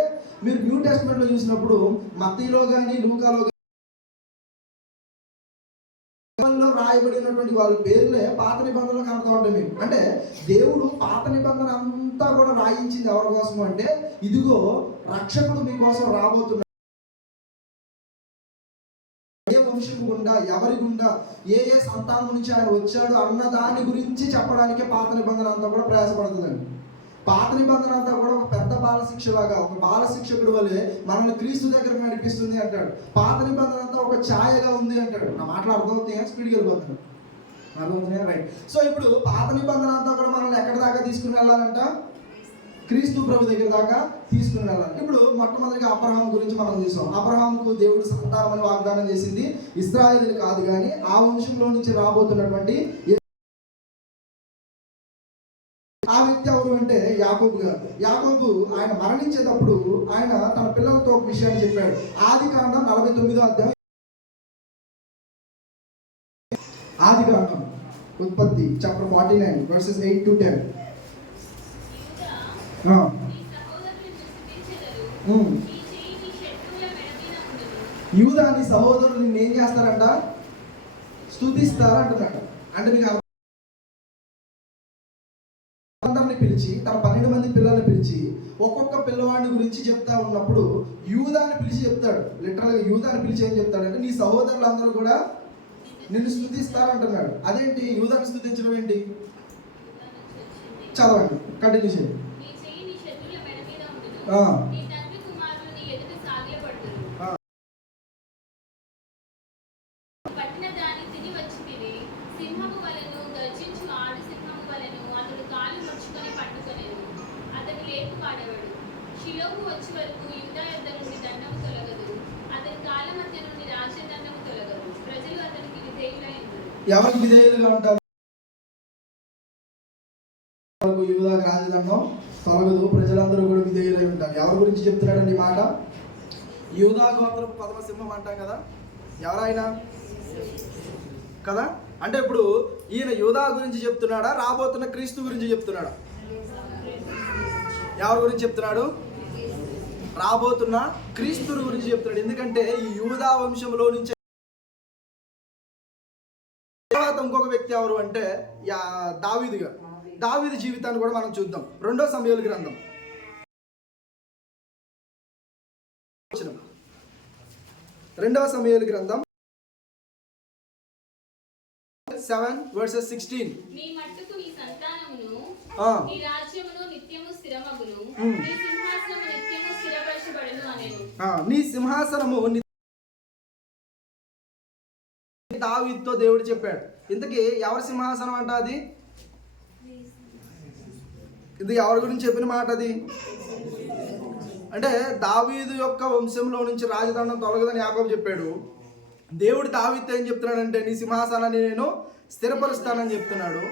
మీరు న్యూ టెస్ట్మెంట్ లో చూసినప్పుడు మత్తయిలో కానీ లూకాలో రాయబడినటువంటి వాళ్ళ పేర్లే పాత నిబంధనలు కనపడుతూ ఉంటాయి మీకు. అంటే దేవుడు పాత నిబంధన అంతా కూడా రాయించింది ఎవరి కోసం అంటే ఇదిగో రక్షకుడు మీకోసం రాబోతున్నాడు. ఏ వంశం గుండా, ఎవరి గుండా, ఏ సంతానం నుంచి ఆయన వచ్చాడు అన్న దాని గురించి చెప్పడానికే పాత నిబంధన అంతా కూడా ప్రయాసపడుతుందండి. పాత నిబంధన అంతా కూడా ఒక పెద్ద బాల శిక్ష లాగా, ఒక బాల శిక్షకుడు వల్లే మనల్ని క్రీస్తు దగ్గర నడిపిస్తుంది అంటాడు. పాత నిబంధన అంతా ఒక ఛాయగా ఉంది అంటాడు. నా మాటలు అర్థమవుతాయా? స్పీడ్కి వెళ్ళిపోతున్నాను. అర్థమవుతున్నాయా? రైట్. సో ఇప్పుడు పాత నిబంధన అంతా కూడా మనల్ని ఎక్కడి దాకా తీసుకుని వెళ్ళాలంట? క్రీస్తు ప్రభు దగ్గర దాకా తీసుకుని వెళ్ళాలి. ఇప్పుడు మొట్టమొదటిగా అబ్రహాం గురించి మనం చూసాం. అబ్రహాముకు దేవుడు సంతానం అని వాగ్దానం చేసింది ఇశ్రాయేలు కాదు, కానీ ఆ వంశంలో నుంచి రాబోతున్నటువంటి ఆ వ్యక్తి ఎవరు అంటే యాకోబు గారు. యాకోబు ఆయన మరణించేటప్పుడు ఆయన తన పిల్లలతో ఒక విషయాన్ని చెప్పాడు. ఆదికాండం 49వ అధ్యాయం. ఆదికాండం ఉత్పత్తి చాప్టర్ 49 verses 8 to 10. యూదా నీ సహోదరులు నిన్ను ఏం చేస్తారంట? స్తుతిస్తారు అంటున్నాడు. అంటే మీకు అందరిని పిలిచి తన 12 మంది పిల్లల్ని పిలిచి ఒక్కొక్క పిల్లవాడిని గురించి చెప్తా ఉన్నప్పుడు యూదాని పిలిచి చెప్తాడు. లిటరల్గా యూదాని పిలిచి ఏం చెప్తాడంటే నీ సహోదరులందరూ కూడా నిన్ను స్తుతిస్తారు అంటున్నాడు. అదేంటి? యూదాని స్తుతించడం ఏంటి? చదవండి, కంటిన్యూ చేయండి. ఎవరికి విధేయులుగా ఉంటారు? యూదాకు రాజదండం తొలగదు, ప్రజలందరూ కూడా విధేయులై ఉంటారు. ఎవరి గురించి చెప్తున్నాడండి ఈ మాట? యూదా గోత్రం పదవ సింహం అంటాం కదా. ఎవరైనా కదా? అంటే ఇప్పుడు ఈయన యూదా గురించి చెప్తున్నాడా, రాబోతున్న క్రీస్తు గురించి చెప్తున్నాడా? ఎవరి గురించి చెప్తున్నాడు? రాబోతున్న క్రీస్తు గురించి చెప్తున్నాడు. ఎందుకంటే ఈ యూదా వంశంలో నుంచి ఇంకొక వ్యక్తి ఎవరు అంటే దావీదు గారు. దావీదు జీవితాన్ని కూడా మనం చూద్దాం. 2వ సమూయేలు గ్రంథం 7:16. నీ మట్టుకు నీ సంతానమును నీ రాజ్యమును నిత్యము స్థిరమగును, నీ సింహాసనము నిత్యము స్థిరపరచబడును అనేను. నీ సింహాసనము దావీదుతో దేవుడు చెప్పాడు. ఇంతకీ ఎవరి సింహాసనం అంట అది? ఇది ఎవరి గురించి చెప్పిన మాట అది? అంటే దావీదు యొక్క వంశంలో నుంచి రాజదండం తొలగదని యాకోబు చెప్పాడు. దేవుడు దావీదుతో ఏం చెప్తున్నాడంటే నీ సింహాసనాన్ని నేను స్థిరపరుస్తానని చెప్తున్నాడు.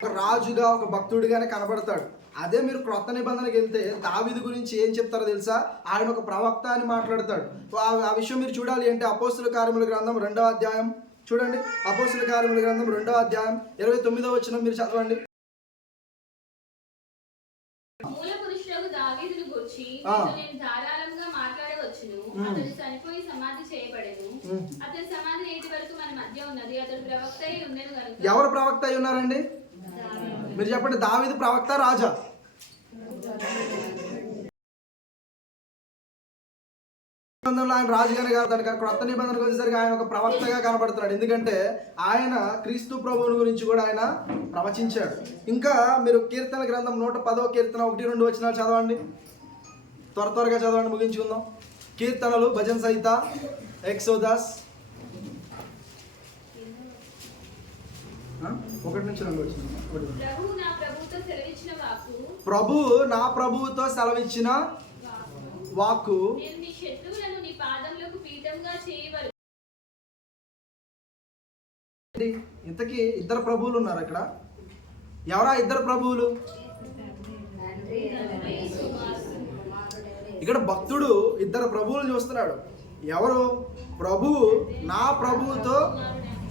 ఒక రాజుగా ఒక భక్తుడిగానే కనబడతాడు. అదే మీరు క్రొత్త నిబంధనకి వెళ్తే దావీదు గురించి ఏం చెప్తారో తెలుసా? ఆయన ఒక ప్రవక్త అని మాట్లాడతాడు. ఆ విషయం మీరు చూడాలి అంటే అపోస్తుల కార్యముల గ్రంథం 2వ అధ్యాయం చూడండి. అపోస్తుల కార్యముల గ్రంథం 2వ అధ్యాయం 29వ వచనం మీరు చదవండి. మూల పురుషులకు దావీదును గూర్చి నేను ధారాళంగా మాట్లాడవచ్చును. అతడు చనిపోయి సమాధి చేయబడెను. అతని సమాధి నేటి వరకు మన మధ్య ఉన్నది. అతడు ప్రవక్త అయి ఉండెను గనుక. ఎవరు ప్రవక్త అయి ఉన్నారండి? మీరు చెప్పండి. దావీదు ప్రవక్త, రాజా? ఆయన రాజుగానే కాదు, కానీ క్రొత్త నిబంధనకు వచ్చేసరికి ఆయన ఒక ప్రవక్తగా కనబడుతున్నాడు. ఎందుకంటే ఆయన క్రీస్తు ప్రభువుని గురించి కూడా ఆయన ప్రవచించాడు. ఇంకా మీరు కీర్తన గ్రంథం 110వ కీర్తన 1-2 వచనాలు చదవండి. త్వరగా చదవండి, ముగించుకుందాం. కీర్తనలు, భజన్ సహిత, ఎక్సోదాస్ 1-2 వచనం. ప్రభు నా ప్రభువుతో సెలవిచ్చిన వాక్కు ఇంతకీ ఇద్దరు ప్రభువులు ఉన్నారు అక్కడ. ఎవరా ఇద్దరు ప్రభువులు? ఇక్కడ భక్తుడు ఇద్దరు ప్రభువులు చూస్తున్నాడు. ఎవరు? ప్రభువు నా ప్రభువుతో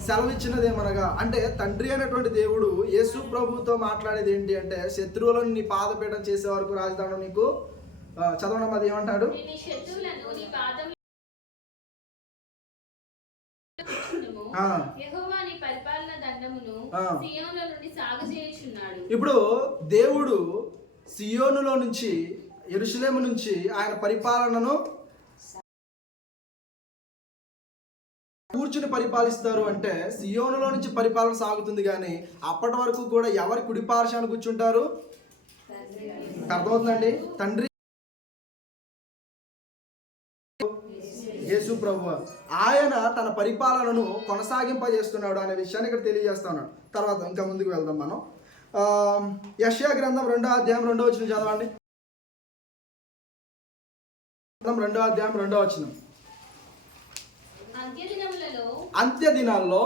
సెలవిచ్చినదేమనగా, అంటే తండ్రి అయినటువంటి దేవుడు యేసు ప్రభువుతో మాట్లాడేది ఏంటి అంటే, శత్రువులను నీ పాదపీఠం చేసే వరకు రాజధానం నీకు చదవడం. అది ఏమంటాడు? ఇప్పుడు దేవుడు సియోనులో నుంచి, యెరూషలేము నుంచి ఆయన పరిపాలనను కూర్చుని పరిపాలిస్తారు. అంటే సియోనులో నుంచి పరిపాలన సాగుతుంది, కానీ అప్పటి వరకు కూడా ఎవరి కుడి పార్శ్వాన కూర్చుంటారు? అర్థమవుతుందండి? తండ్రి యేసు ప్రభువు ఆయన తన పరిపాలనను కొనసాగింపజేస్తున్నాడు అనే విషయాన్ని ఇక్కడ తెలియజేస్తా ఉన్నాడు. తర్వాత ఇంకా ముందుకు వెళ్దాం మనం. యెషయా గ్రంథం 2వ అధ్యాయం 2వ వచనం చదవండి. 2వ అధ్యాయం 2వ వచనం. అంత్య దినాల్లో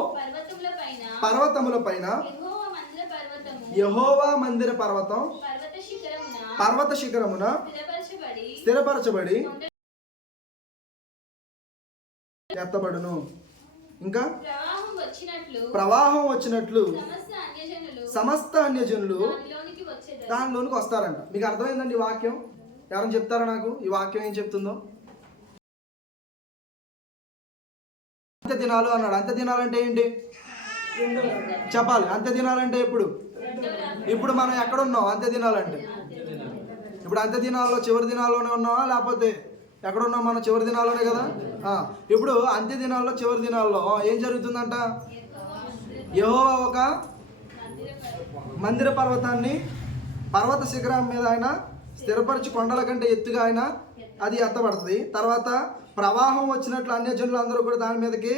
పర్వతముల పైన యెహోవా మందిర పర్వతం పర్వత శిఖరమున స్థిరపరచబడి ఎత్తబడును. ఇంకా ప్రవాహం వచ్చినట్లు సమస్త అన్యజనులు దానిలోనికి వస్తారంట. మీకు అర్థమైందండి ఈ వాక్యం? ఎవరైనా చెప్తారా నాకు ఈ వాక్యం ఏం చెప్తుందో? అంత్య దినాలు అన్నాడు. అంత్య దినాలు అంటే ఏంటి చెప్పాలి? అంత్య దినాలంటే ఇప్పుడు మనం ఎక్కడ ఉన్నాం? అంత్య దినాలంటే ఇప్పుడు అంత్య దినాల్లో చివరి దినాల్లోనే ఉన్నావా, లేకపోతే ఎక్కడ ఉన్నాం? మనం చివరి దినాల్లోనే కదా. ఇప్పుడు అంత్య దినాల్లో చివరి దినాల్లో ఏం జరుగుతుందంట? యెహోవా ఒక మందిర పర్వతాన్ని పర్వత శిఖరం మీద ఆయన స్థిరపరిచి కొండల కంటే ఎత్తుగా ఆయన అది ఎత్తబడుతుంది. తర్వాత ప్రవాహం వచ్చినట్లు అన్యజనులు అందరూ కూడా దాని మీదకి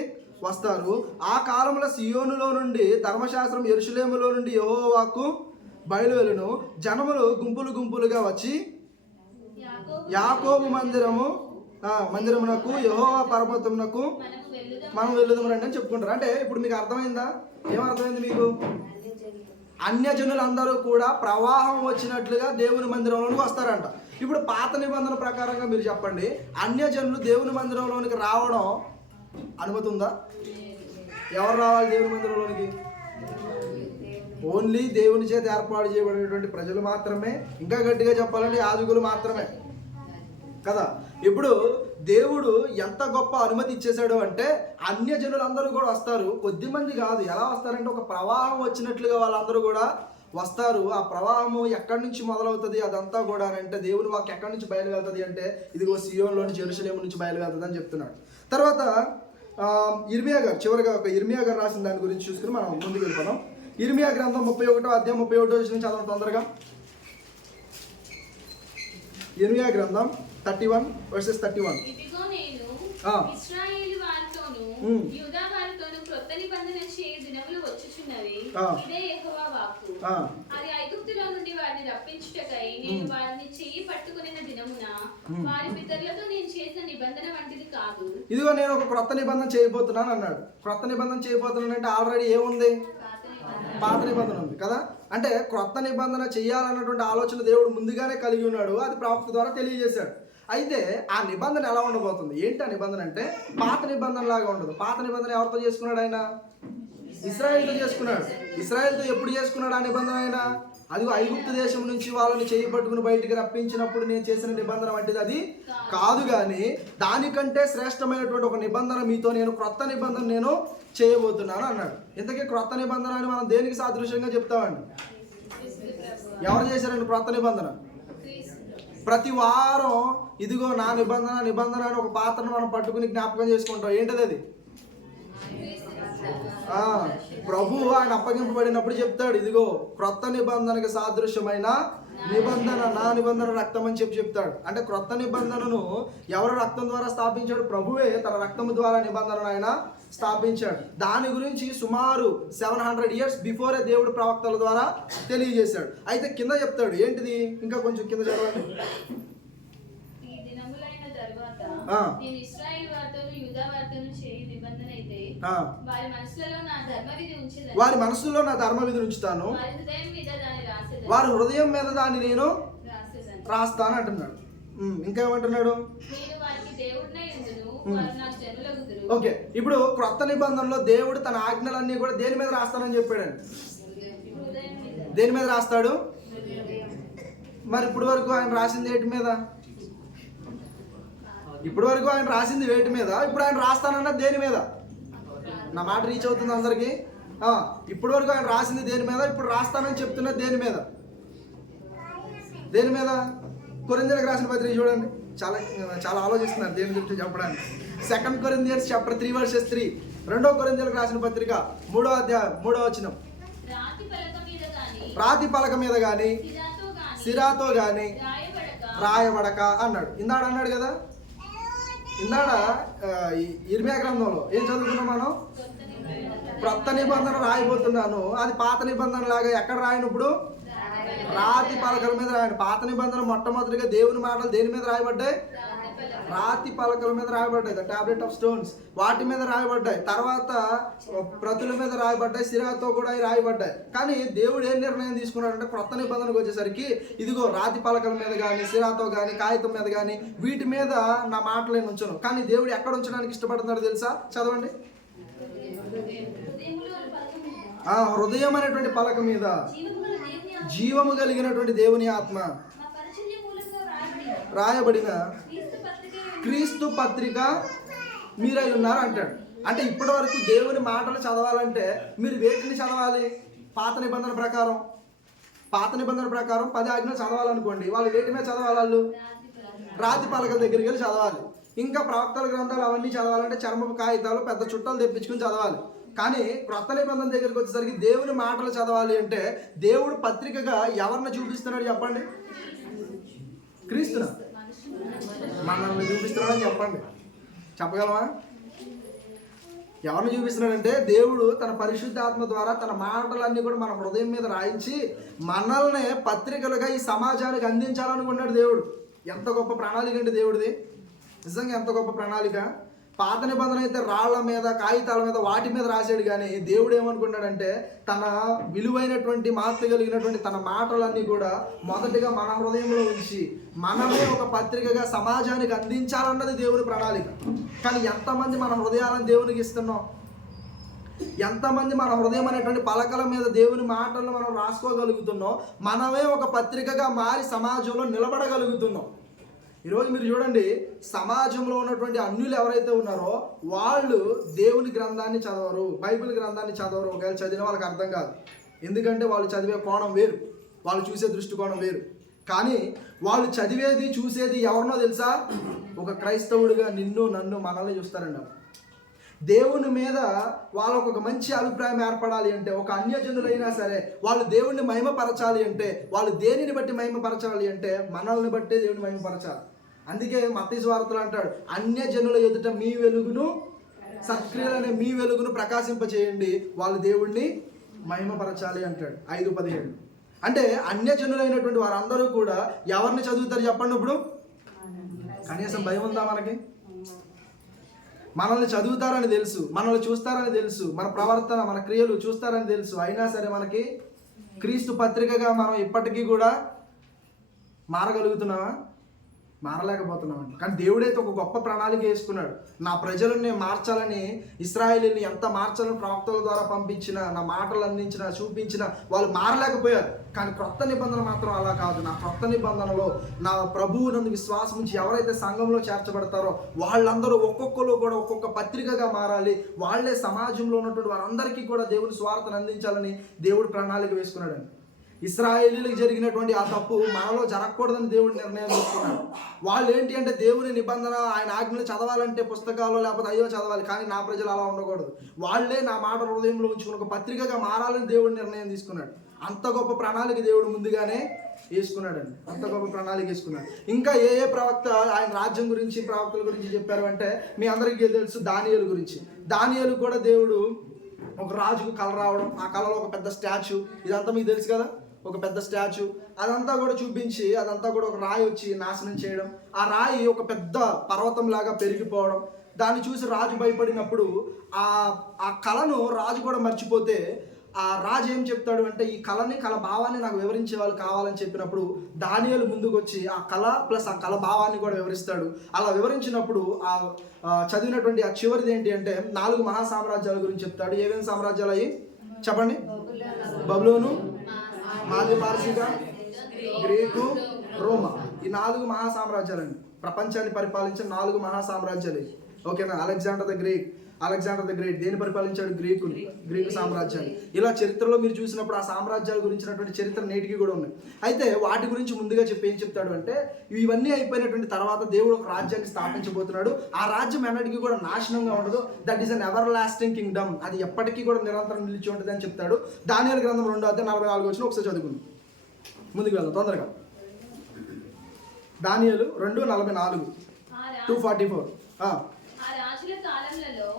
వస్తారు. ఆ కాలంలో సియోనులో నుండి ధర్మశాస్త్రం, యెరూషలేములో నుండి యెహోవా వాక్కు బయలువెళ్ళును. జనములు గుంపులు గుంపులుగా వచ్చి యాకోబు మందిరమునకు యెహోవా పర్వతమునకు మనం వెళ్ళుదాం రండి అని చెప్పుకుంటారు. అంటే ఇప్పుడు మీకు అర్థమైందా? ఏమర్థమైంది మీకు? అన్యజనులందరూ కూడా ప్రవాహం వచ్చినట్లుగా దేవుని మందిరంలోనికి వస్తారంట. ఇప్పుడు పాత నిబంధన ప్రకారంగా మీరు చెప్పండి, అన్యజనులు దేవుని మందిరంలోనికి రావడం అనుమతి ఉందా? ఎవరు రావాలి దేవుని మందిరంలోనికి? ఓన్లీ దేవుని చేత ఏర్పాటు చేయబడినటువంటి ప్రజలు మాత్రమే. ఇంకా గట్టిగా చెప్పాలంటే యాజకులు మాత్రమే కదా. ఇప్పుడు దేవుడు ఎంత గొప్ప అనుమతి ఇచ్చేశాడు అంటే అన్యజనులందరూ కూడా వస్తారు. కొద్దిమంది కాదు. ఎలా వస్తారంటే ఒక ప్రవాహం వచ్చినట్లుగా వాళ్ళందరూ కూడా వస్తారు. ఆ ప్రవాహము ఎక్కడి నుంచి మొదలవుతుంది అదంతా కూడా అంటే దేవుని వాక్యం ఎక్కడి నుంచి బయలు వెళ్తుంది అంటే ఇదిగో సియోన్లో నుంచి యెరూషలేము నుంచి బయలు వెళ్తుంది అని చెప్తున్నాడు. తర్వాత ఇర్మియా గారు చివరిగా ఒక ఇర్మియా గారు రాసిన దాని గురించి చూసుకుని మనం ముందుకు వెళ్ళిపోదాం. ఇర్మియా గ్రంథం 31వ అధ్యాయం 31వ వచనం చదవండి తొందరగా. ఇర్మియా గ్రంథం 31:31. ఇదిగో నేను ఆ. ఇశ్రాయేలు వారితోను ఉమ్. యూదా వారితోను క్రొత్త నిబంధన చేయు దినములు వచ్చుచున్నవి. ఆ. ఇదే యెహోవా వాక్కు. ఆ. అది ఐగుప్తులో నుండి వారిని రప్పించుటకై నేను వారిని చెయ్యి పట్టుకునిన దినమున వారి పితరులతో నేను చేసిన నిబంధన వంటిది కాదు. ఇదిగో నేను ఒక క్రొత్త నిబంధన చేయబోతున్నాను అన్నాడు. క్రొత్త నిబంధన చేయబోతున్నాను అంటే ఆల్రెడీ ఏముంది? పాత నిబంధన ఉంది కదా. అంటే క్రొత్త నిబంధన చేయాలన్నటువంటి ఆలోచన దేవుడు ముందుగానే కలిగి ఉన్నాడు. అది ప్రవక్త ద్వారా తెలియజేశాడు. అయితే ఆ నిబంధన ఎలా ఉండబోతుంది? ఏంటి ఆ నిబంధన అంటే పాత నిబంధన లాగా ఉండదు. పాత నిబంధన ఎవరితో చేసుకున్నాడు ఆయన? ఇశ్రాయేలుతో చేసుకున్నాడు. ఇశ్రాయేలుతో ఎప్పుడు చేసుకున్నాడు ఆ నిబంధన ఆయన? అదిగో ఐగుప్తు దేశం నుంచి వాళ్ళని చేయి పట్టుకుని బయటికి రప్పించినప్పుడు నేను చేసిన నిబంధన వంటిది అది కాదు. కానీ దానికంటే శ్రేష్టమైనటువంటి ఒక నిబంధన మీతో నేను క్రొత్త నిబంధన నేను చేయబోతున్నాను అన్నాడు. ఇంతకీ క్రొత్త నిబంధన అని మనం దేనికి సాదృశ్యంగా చెప్తామండి? ఎవరు చేశారండి క్రొత్త నిబంధన? ప్రతి వారం ఇదిగో నా నిబంధన అని ఒక పాత్రను మనం పట్టుకుని జ్ఞాపకం చేసుకుంటాం. ఏంటది అది? ప్రభు ఆయన అప్పగింపబడినప్పుడు చెప్తాడు, ఇదిగో క్రొత్త నిబంధనకి సాదృశ్యమైన నిబంధన నా నిబంధన రక్తం అని చెప్తాడు. అంటే క్రొత్త నిబంధనను ఎవరు రక్తం ద్వారా స్థాపించాడు? ప్రభువే తన రక్తము ద్వారా నిబంధనను ఆయన స్థాపించాడు. దాని గురించి సుమారు 700 years బిఫోరే దేవుడు ప్రవక్తల ద్వారా తెలియజేశాడు. అయితే కింద చెప్తాడు ఏంటిది? ఇంకా కొంచెం కింద చదవండి. ఈ దినములైన తరువాత ఆ. నేను ఇశ్రాయేలు వారితోను యూదా వారితోను చేయు నిబంధన అయితే వారి మనసులలో నా ధర్మవిధి ఉంచెదను. వారి మనసులో నా ధర్మవిధిని ఉంచుతాను. వారి హృదయం మీద దాన్ని రాసేదను. వారి హృదయం మీద దాన్ని నేను రాసేదను. రాస్తాను అంటున్నాడు. ఇంకా ఏమంటున్నాడు? నేను వారికి దేవుడినై ఉండును, వారు నాకు జనులగుదురు. ఓకే, ఇప్పుడు క్రొత్త నిబంధనలో దేవుడు తన ఆజ్ఞలన్నీ కూడా దేని మీద రాస్తానని చెప్పాడండి? హృదయం మీద. దేని మీద రాస్తాడు? మరి ఇప్పుడు వరకు ఆయన రాసింది వేటి మీద? ఇప్పుడు వరకు ఆయన రాసింది వేటి మీద? ఇప్పుడు ఆయన రాస్తానన్నది దేని మీద? నా మాట రీచ్ అవుతుంది అందరికి? ఇప్పుడు వరకు ఆయన రాసింది దేని మీద? ఇప్పుడు రాస్తానని చెప్తున్నది దేని మీద? దేని మీద? కొరింథీయులకు రాసిన పత్రిక చూడండి. చాలా చాలా ఆలోచిస్తున్నారు దేని గురించి చెప్పడానికి. 2 Corinthians chapter 3:3. 2 కొరింథీయులకు రాసిన పత్రిక 3వ అధ్యాయం 3వ వచనం. రాతి పలక మీద గాని రాతి పలక మీద గాని సిరాతో గాని రాయబడక అన్నాడు. ఇందాడ అన్నాడు కదా. ఇందాడ ఇర్మియా గ్రంథంలో ఏం చదువుకున్నాం మనం? క్రొత్త నిబంధన రాయబోతున్నాను. అది పాత నిబంధన లాగా ఎక్కడ రాయనప్పుడు? రాతి పలకల మీద రాయను. పాత నిబంధన మొట్టమొదటిగా దేవుని మాటలు దేని మీద రాయబడ్డాయి? రాతి పలకల మీద రాయబడ్డాయి, ద టాబ్లెట్ ఆఫ్ స్టోన్స్. వాటి మీద రాయబడ్డాయి. తర్వాత ప్రతుల మీద రాయబడ్డాయి, సిరాతో కూడా రాయబడ్డాయి. కానీ దేవుడు ఏం నిర్ణయం తీసుకున్నాడంటే క్రొత్త నిబంధనకు వచ్చేసరికి ఇదిగో రాతి పలకల మీద కానీ సిరాతో కానీ కాగితం మీద కానీ వీటి మీద నా మాటలు నేను ఉంచను. కానీ దేవుడు ఎక్కడ ఉంచడానికి ఇష్టపడుతున్నాడో తెలుసా? చదవండి. హృదయం అనేటువంటి పలక మీద జీవము కలిగినటువంటి దేవుని ఆత్మ రాయబడిన క్రీస్తు పత్రిక మీరై ఉన్నారు అంటాడు. అంటే ఇప్పటి వరకు దేవుని మాటలు చదవాలంటే మీరు వేటిని చదవాలి? పాత నిబంధన ప్రకారం 10 ఆజ్ఞలు చదవాలనుకోండి, వాళ్ళు వేటి మీద చదవాలి? వాళ్ళు రాతి పలకల దగ్గరికి వెళ్ళి చదవాలి. ఇంకా ప్రవక్తల గ్రంథాలు అవన్నీ చదవాలంటే చర్మపు కాగితాలు పెద్ద చుట్టాలు తెప్పించుకుని చదవాలి. కానీ క్రొత్త నిబంధన దగ్గరికి వచ్చేసరికి దేవుని మాటలు చదవాలి అంటే దేవుడు పత్రికగా ఎవరిని చూపిస్తున్నాడు చెప్పండి? క్రీస్తునా? మనల్ని చూపిస్తున్నాడని చెప్పండి. చెప్పగలమా? ఎవరిని చూపిస్తున్నాడంటే దేవుడు తన పరిశుద్ధాత్మ ద్వారా తన మాటలన్నీ కూడా మన హృదయం మీద రాయించి మనల్ని పత్రికలుగా ఈ సమాజానికి అందించాలనుకున్నాడు దేవుడు. ఎంత గొప్ప ప్రణాళిక అండి దేవుడిది. నిజంగా ఎంత గొప్ప ప్రణాళిక. పాత నిబంధన అయితే రాళ్ల మీద కాగితాల మీద వాటి మీద రాశాడు. కానీ దేవుడు ఏమనుకున్నాడంటే తన విలువైనటువంటి మహత్వ కలిగినటువంటి తన మాటలన్నీ కూడా మొదటిగా మన హృదయంలో ఉంచి మనమే ఒక పత్రికగా సమాజానికి అందించాలన్నది దేవుని ప్రణాళిక. కానీ ఎంతమంది మన హృదయాలను దేవునికి ఇస్తున్నాం? ఎంతమంది మన హృదయం అనేటువంటి పలకల మీద దేవుని మాటలను మనం రాసుకోగలుగుతున్నాం? మనమే ఒక పత్రికగా మారి సమాజంలో నిలబడగలుగుతున్నాం. ఈరోజు మీరు చూడండి, సమాజంలో ఉన్నటువంటి అన్యులు ఎవరైతే ఉన్నారో వాళ్ళు దేవుని గ్రంథాన్ని చదవరు, బైబిల్ గ్రంథాన్ని చదవరు. ఒకవేళ చదివిన వాళ్ళకి అర్థం కాదు. ఎందుకంటే వాళ్ళు చదివే కోణం వేరు, వాళ్ళు చూసే దృష్టికోణం వేరు. కానీ వాళ్ళు చదివేది చూసేది ఎవరినో తెలుసా? ఒక క్రైస్తవుడిగా నిన్ను నన్ను మనల్ని చూస్తారండి. దేవుని మీద వాళ్ళకు ఒక మంచి అభిప్రాయం ఏర్పడాలి అంటే, ఒక అన్యజనులైనా సరే వాళ్ళు దేవుణ్ణి మహిమపరచాలి అంటే, వాళ్ళు దేనిని బట్టి మహిమపరచాలి అంటే మనల్ని బట్టే దేవుని మహిమపరచాలి. అందుకే మత్తయి సువార్తలో అంటాడు, అన్యజనుల ఎదుట మీ వెలుగును, సత్క్రియలనే మీ వెలుగును ప్రకాశింపచేయండి, వాళ్ళు దేవుణ్ణి మహిమపరచాలి అంటాడు 5:17. అంటే అన్యజనులైనటువంటి వారందరూ కూడా ఎవరిని చదువుతారు చెప్పండి. ఇప్పుడు కనీసం భయం ఉందా మనకి? మనల్ని చదువుతారని తెలుసు, మనల్ని చూస్తారని తెలుసు, మన ప్రవర్తన మన క్రియలు చూస్తారని తెలుసు. అయినా సరే మనకి క్రీస్తు పత్రికగా మనం ఇప్పటికీ కూడా మారగలుగుతున్నామా? మారలేకపోతున్నామండి. కానీ దేవుడైతే ఒక గొప్ప ప్రణాళిక వేసుకున్నాడు. నా ప్రజలను మార్చాలని, ఇశ్రాయేలుని ఎంత మార్చాలని ప్రవక్తల ద్వారా పంపించిన, నా మాటలు అందించిన, చూపించిన, వాళ్ళు మారలేకపోయారు. కానీ క్రొత్త నిబంధన మాత్రం అలా కాదు. నా క్రొత్త నిబంధనలో నా ప్రభువు నందు విశ్వాసం నుంచి ఎవరైతే సంఘంలో చేర్చబడతారో వాళ్ళందరూ ఒక్కొక్కరు కూడా ఒక్కొక్క పత్రికగా మారాలి. వాళ్ళే సమాజంలో ఉన్నటువంటి వారందరికీ కూడా దేవుని స్వార్థను అందించాలని దేవుడు ప్రణాళిక వేసుకున్నాడండి. ఇశ్రాయేలీలకు జరిగినటువంటి ఆ తప్పు మనలో జరగకూడదని దేవుడు నిర్ణయం తీసుకున్నాడు. వాళ్ళు ఏంటి అంటే దేవుని నిబంధన, ఆయన ఆజ్ఞలు చదవాలంటే పుస్తకాలు లేకపోతే అయ్యో చదవాలి, కానీ నా ప్రజలు అలా ఉండకూడదు. వాళ్ళే నా మాట హృదయంలో ఉంచుకుని ఒక పత్రికగా మారాలని దేవుడు నిర్ణయం తీసుకున్నాడు. అంత గొప్ప ప్రణాళిక దేవుడు ముందుగానే వేసుకున్నాడండి. అంత గొప్ప ప్రణాళిక వేసుకున్నాడు. ఇంకా ఏ ఏ ప్రవక్త ఆయన రాజ్యం గురించి, ప్రవక్తల గురించి చెప్పారు అంటే మీ అందరికీ తెలుసు దానియేలు గురించి. దానియేలు కూడా దేవుడు ఒక రాజుకు కళ రావడం, ఆ కళలో ఒక పెద్ద స్టాచ్యూ, ఇదంతా మీకు తెలుసు కదా, ఒక పెద్ద స్టాచ్యూ, అదంతా కూడా చూపించి అదంతా కూడా ఒక రాయి వచ్చి నాశనం చేయడం, ఆ రాయి ఒక పెద్ద పర్వతం లాగా పెరిగిపోవడం, దాన్ని చూసి రాజు భయపడినప్పుడు ఆ కళను రాజు కూడా మర్చిపోతే ఆ రాజు ఏం చెప్తాడు అంటే, ఈ కళ భావాన్ని నాకు వివరించే వాళ్ళు కావాలని చెప్పినప్పుడు దానియేలు ముందుకు వచ్చి ఆ కళ ప్లస్ ఆ కళ భావాన్ని కూడా వివరిస్తాడు. అలా వివరించినప్పుడు ఆ చదివినటువంటి ఆ చివరిది ఏంటి అంటే 4 మహాసామ్రాజ్యాల గురించి చెప్తాడు. ఏమేమి సామ్రాజ్యాలు అయ్యి చెప్పండి? బబులోను, మాది పార్సిక, గ్రీకు, రోమా. ఈ 4 మహాసామ్రాజ్యాలండి. ప్రపంచాన్ని పరిపాలించిన 4 మహాసామ్రాజ్యాలు. ఓకేనా? అలెగ్జాండర్ ద గ్రేట్ దేన్ని పరిపాలించాడు? గ్రీకు సామ్రాజ్యాన్ని. ఇలా చరిత్రలో మీరు చూసినప్పుడు ఆ సామ్రాజ్యాల గురించినటువంటి చరిత్ర నేటికి కూడా ఉన్నాయి. అయితే వాటి గురించి ముందుగా ఏం చెప్తాడు అంటే, ఇవన్నీ అయిపోయినటువంటి తర్వాత దేవుడు ఒక రాజ్యాన్ని స్థాపించబోతున్నాడు. ఆ రాజ్యం ఎన్నటికీ కూడా నాశనంగా ఉండదు. That is an ever lasting Kingdom. అది ఎప్పటికీ కూడా నిరంతరం నిలిచి ఉంటుంది అని చెప్తాడు. దానియేలు గ్రంథం 2:44 ఒకసారి చదువుకుందాం. ముందుకు వెళ్దాం తొందరగా. దానియేలు 2:44 2:44. ఆ రాజుల కాలములలో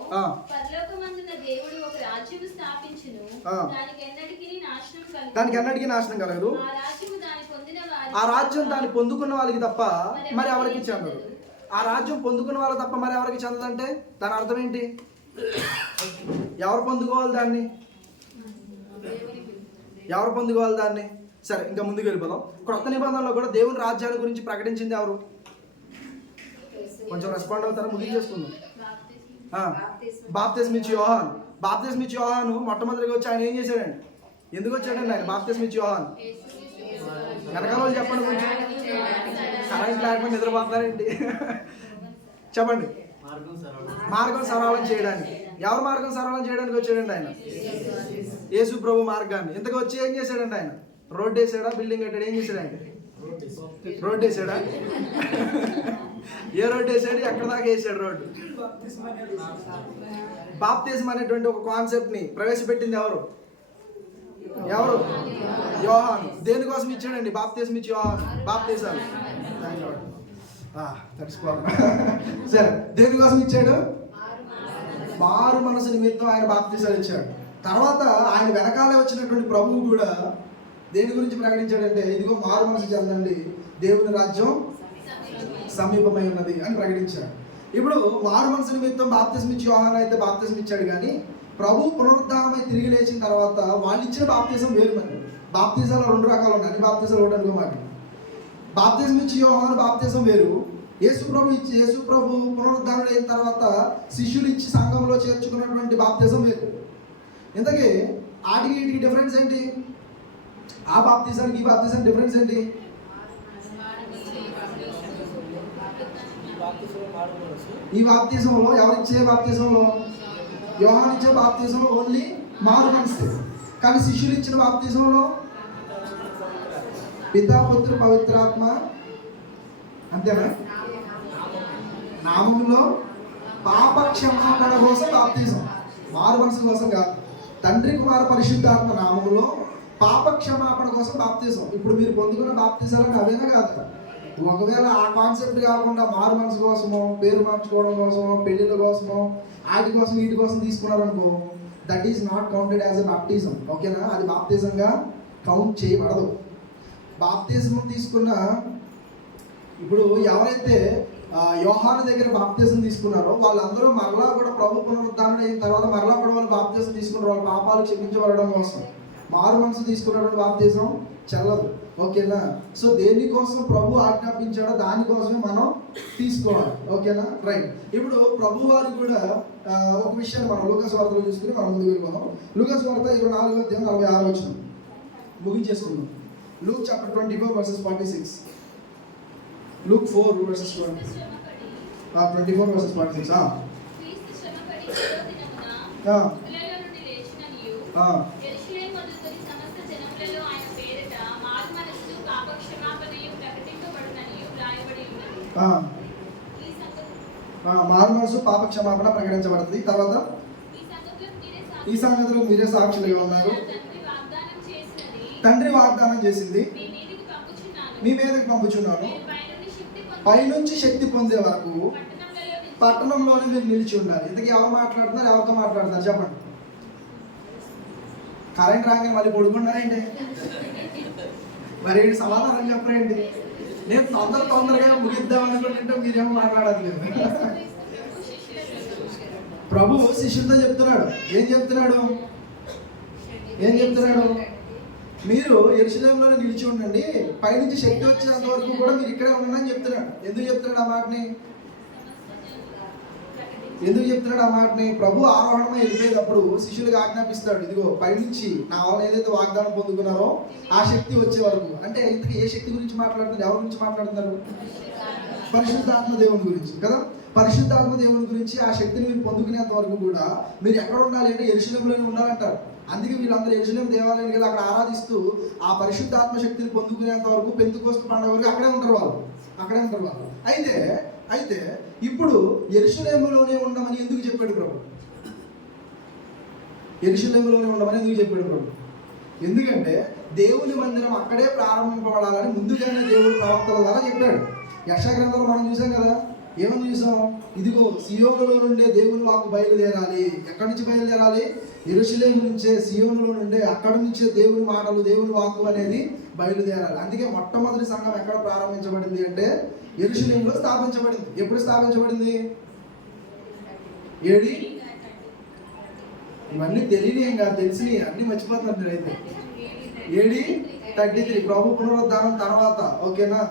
పరలోకమందున దేవుడు ఒక రాజ్యము స్థాపించును, దానికి ఎన్నటికీ నాశనం కలగదు. ఆ రాజ్యం దాన్ని పొందుకున్న వాళ్ళకి తప్ప మరి ఎవరికి చెందదు. ఆ రాజ్యం పొందుకున్న వాళ్ళకి తప్ప మరి ఎవరికి చెందదంటే దాని అర్థం ఏంటి? ఎవరు పొందుకోవాలి దాన్ని? ఎవరు పొందుకోవాలి దాన్ని? సరే, ఇంకా ముందుకు వెళ్ళిపోదాం. క్రొత్త నిబంధనలో కూడా దేవుని రాజ్యాల గురించి ప్రకటించింది ఎవరు? కొంచెం రెస్పాండ్ అవుతారా? ముగింపు చేసుకుందాం. బాప్తిస్మం ఇచ్చి యోహాను మొట్టమొదటిగా వచ్చి ఆయన ఏం చేశాడండి? ఎందుకు వచ్చాడండి ఆయన? బాప్తిస్మం ఇచ్చి యోహాను వెనకాల వాళ్ళు చెప్పండి. కొంచెం కరెంట్ లేకపోతే నిద్రపోతారేంటి? చెప్పండి. మార్గం సరళం చేయడానికి. ఎవరు మార్గం సరళం చేయడానికి వచ్చాడండి ఆయన? యేసు ప్రభు మార్గాన్ని. ఇంతకు వచ్చి ఏం చేశాడండి ఆయన? రోడ్డు వేసాడా? బిల్డింగ్ కట్టాడు? ఏం చేశాడు ఆయన? రోడ్డు వేసాడా? ఏ రోడ్డు వేసాడు? ఎక్కడ దాకా వేసాడు రోడ్డు? బాప్తిజం అనేటువంటి ఒక కాన్సెప్ట్ ని ప్రవేశపెట్టింది ఎవరు? యోహాను. దేనికోసం ఇచ్చాడండి బాప్తిజం? ఇచ్చి యోహాను బాప్తిజాలు. సరే, దేనికోసం ఇచ్చాడు? మారు మనసు నిమిత్తం ఆయన బాప్తిజాలు ఇచ్చాడు. తర్వాత ఆయన వెనకాలే వచ్చినటువంటి ప్రభువు కూడా దేని గురించి ప్రకటించాడంటే, ఇదిగో మారు మనసు చెందండి, దేవుని రాజ్యం సమీపమై ఉన్నది అని ప్రకటించాడు. ఇప్పుడు మారు మనసు నిమిత్తం బాప్తిజం ఇచ్చి యోహాను అయితే బాప్తిజం ఇచ్చాడు, కానీ ప్రభు పునరుద్ధానమై తిరిగి లేచిన తర్వాత వాళ్ళు ఇచ్చిన బాప్తిజం వేరు. మరి బాప్తిజాలు 2 రకాలు ఉన్నాయి. అన్ని బాప్తిజాలు ఒకటి అనుకోమాట. బాప్తిజం ఇచ్చి యోహాను బాప్తిజం వేరు. యేసు ప్రభు పునరుద్ధానం అయిన తర్వాత శిష్యులు ఇచ్చి సంఘంలో చేర్చుకున్నటువంటి బాప్తిజం వేరు. ఇంతకీ ఆటికి వీటికి డిఫరెన్స్ ఏంటి? ఆ బాప్తిజానికి ఈ బాప్తిజం డిఫరెన్స్ ఏంటి? ఈ బాప్తిజంలో ఎవరిచ్చే బాప్తిజంలో? యోహాను ఇచ్చే బాప్తిజంలో ఓన్లీ మారు మనసు. కానీ శిష్యులు ఇచ్చిన బాప్తిజంలో పితా పుత్ర పవిత్రాత్మ, అంతేనా? నామంలో పాప క్షమాపణ కోసం బాప్తిజం, మారు మనసు కోసం కాదు. తండ్రి కుమార పరిశుద్ధాత్మ నామములో పాప క్షమాపణ కోసం బాప్తిజం. ఇప్పుడు మీరు పొందుకున్న బాప్తిజాలు అవేనా కాదు. ఒకవేళ ఆ కాన్సెప్ట్ కాకుండా మారు మనసు కోసమో, పేరు మార్చుకోవడం కోసమో, పెళ్లిళ్ళ కోసమో, వాటి కోసం వీటి కోసం తీసుకున్నారనుకో, that is not counted as a baptism. ఓకేనా? అది బాప్తిజంగా కౌంట్ చేయబడదు. బాప్తిజం తీసుకున్న ఇప్పుడు ఎవరైతే యోహాను దగ్గర బాప్తిజం తీసుకున్నారో వాళ్ళందరూ మరలా కూడా ప్రభు పునరుద్ధరణ అయిన తర్వాత మరలా కూడా వాళ్ళు బాప్తిజం తీసుకున్నారు వాళ్ళ పాపాలు క్షమించబడడం కోసం. మారు మనసు తీసుకున్నటువంటి బాప్తిజం చెల్లదు. ఓకేనా? సో దేనికోసం ప్రభు ఆజ్ఞాపించాడో దానికోసమే మనం తీసుకోవాలి. ఓకేనా? రైట్. ఇప్పుడు ప్రభు వారికి కూడా ఒక విషయాన్ని మనం లూకాసు వార్తలో చూసుకుని మనం ముందుకు వెళ్ళిపోదాం. లూకాసు వార్త 24:46 ముగించేసుకుందాం. Luke chapter 24 verses 46. Luke 4 verses 24 verses 46. మారు మనసు పాప క్షమాపణ ప్రకటించబడుతుంది. తర్వాత ఈ సంగతిలో మీరే సాక్షులుగా ఉన్నారు. తండ్రి వాగ్దానం చేసింది మీ మీదకి పంపుచున్నాను. పైనుంచి శక్తి పొందే వరకు పట్టణంలోనే మీరు నిలిచి ఉండాలి. ఇంతకీ ఎవరు మాట్లాడుతున్నారు? ఎవరితో మాట్లాడుతున్నారు చెప్పండి. కరెంట్ రాగానే మళ్ళీ పడుకున్నారేంటి? మరి సమాధానం చెప్పరేంటి? నేను తొందరగా ముగిద్దాం అనుకుంటుంటే మీరేమో మాట్లాడట్లేదు. ప్రభు శిష్యులతో చెప్తున్నాడు. ఏం చెప్తున్నాడు? మీరు యెరూషలేములోనే నిలిచి ఉండండి, పైనుంచి శక్తి వచ్చేంత వరకు కూడా మీరు ఇక్కడే ఉండండి అని చెప్తున్నాడు. ఎందుకు చెప్తున్నాడు ఆ మాటని? ప్రభు ఆరోహణమై వెళ్ళిపోయేటప్పుడు శిష్యులకు ఆజ్ఞాపిస్తాడు, ఇదిగో పైనుంచి నా వల్ల ఏదైతే వాగ్దానం పొందుకున్నారో ఆ శక్తి వచ్చే వరకు. అంటే ఇంతకీ ఏ శక్తి గురించి మాట్లాడుతున్నారు? ఎవరి గురించి మాట్లాడుతున్నారు? పరిశుద్ధాత్మ దేవుని గురించి కదా. పరిశుద్ధాత్మ దేవుని గురించి ఆ శక్తిని మీరు పొందుకునేంత వరకు కూడా మీరు ఎక్కడ ఉండాలి అంటే యెరూషలేములోనే ఉండాలంటారు. అందుకే వీళ్ళందరూ యెరూషలేము దేవాలయానికి వెళ్ళి అక్కడ ఆరాధిస్తూ ఆ పరిశుద్ధాత్మ శక్తిని పొందుకునేంత వరకు, పెంతెకోస్తు పండుగ వరకు అక్కడే ఉంటారు వాళ్ళు. అయితే ఇప్పుడు యెరూషలేములోనే ఉండమని ఎందుకు చెప్పాడు ప్రభు? ఎందుకంటే దేవుని మందిరం అక్కడే ప్రారంభింపబడాలని ముందుగానే దేవుడు ప్రవక్తల ద్వారా చెప్పాడు. యెషయా గ్రంథంలో మనం చూసాం కదా. ఏమని చూసాం? ఇదిగో సియోనులో నుండే దేవుని వాక్కు బయలుదేరాలి. ఎక్కడి నుంచి బయలుదేరాలి? యెరూషలేము నుంచే, సియోనులో నుండే, అక్కడి నుంచే దేవుని మాటలు, దేవుని వాక్కు అనేది బయలుదేరాలి. అందుకే మొట్టమొదటి సంఘం ఎక్కడ ప్రారంభించబడింది అంటే యెరూషలేములో స్థాపించబడింది. ఎప్పుడు స్థాపించబడింది? ఏడి? ఇవన్నీ తెలియని కాదు, తెలిసినవి అన్ని మర్చిపోతున్నారు మీరైతే. ఏడి 33 ప్రభు పునరుద్ధానం తర్వాత. ఓకేనా?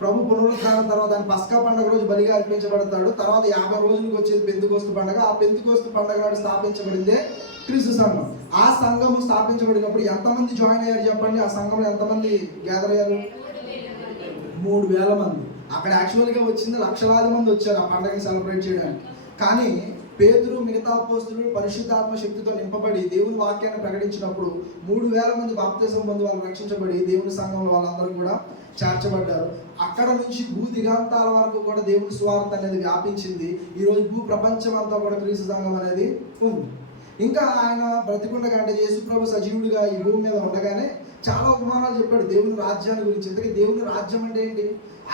ప్రభు పునరుద్ధానం తర్వాత ఆయన పస్కా పండుగ రోజు బలిగా అర్పించబడతాడు. తర్వాత 50 రోజులకు వచ్చేది పెంతెకోస్తు పండుగ. ఆ పెంతెకోస్తు పండుగ నాడు స్థాపించబడిందే క్రీస్తు సంఘం. ఆ సంఘము స్థాపించబడినప్పుడు ఎంతమంది జాయిన్ అయ్యారు చెప్పండి? ఆ సంఘంలో ఎంతమంది గ్యాదర్ అయ్యారు? 3000 మంది. అక్కడ యాక్చువల్గా వచ్చింది లక్షలాది మంది వచ్చారు ఆ పండుగని సెలబ్రేట్ చేయడానికి. కానీ పేతురు, మిగతా అపోస్తలులు పరిశుద్ధాత్మ శక్తితో నింపబడి దేవుని వాక్యాన్ని ప్రకటించినప్పుడు 3000 మంది బాప్తిజం పొంది వాళ్ళు రక్షించబడి దేవుని సంఘంలో వాళ్ళందరూ కూడా చేర్చబడ్డారు. అక్కడ నుంచి భూ దిగాంతాల వరకు కూడా దేవుని సువార్త అనేది వ్యాపించింది. ఈరోజు భూ ప్రపంచం అంతా కూడా క్రీస్తు సంఘం అనేది ఉంది. ఇంకా ఆయన బ్రతికుండగా అంటే యేసు ప్రభు సజీవుడిగా ఈ భూమి మీద ఉండగానే చాలా ఉపమానాలు చెప్పాడు దేవుని రాజ్యాన్ని గురించి. ఇంతకీ దేవుని రాజ్యం అంటే ఏంటి?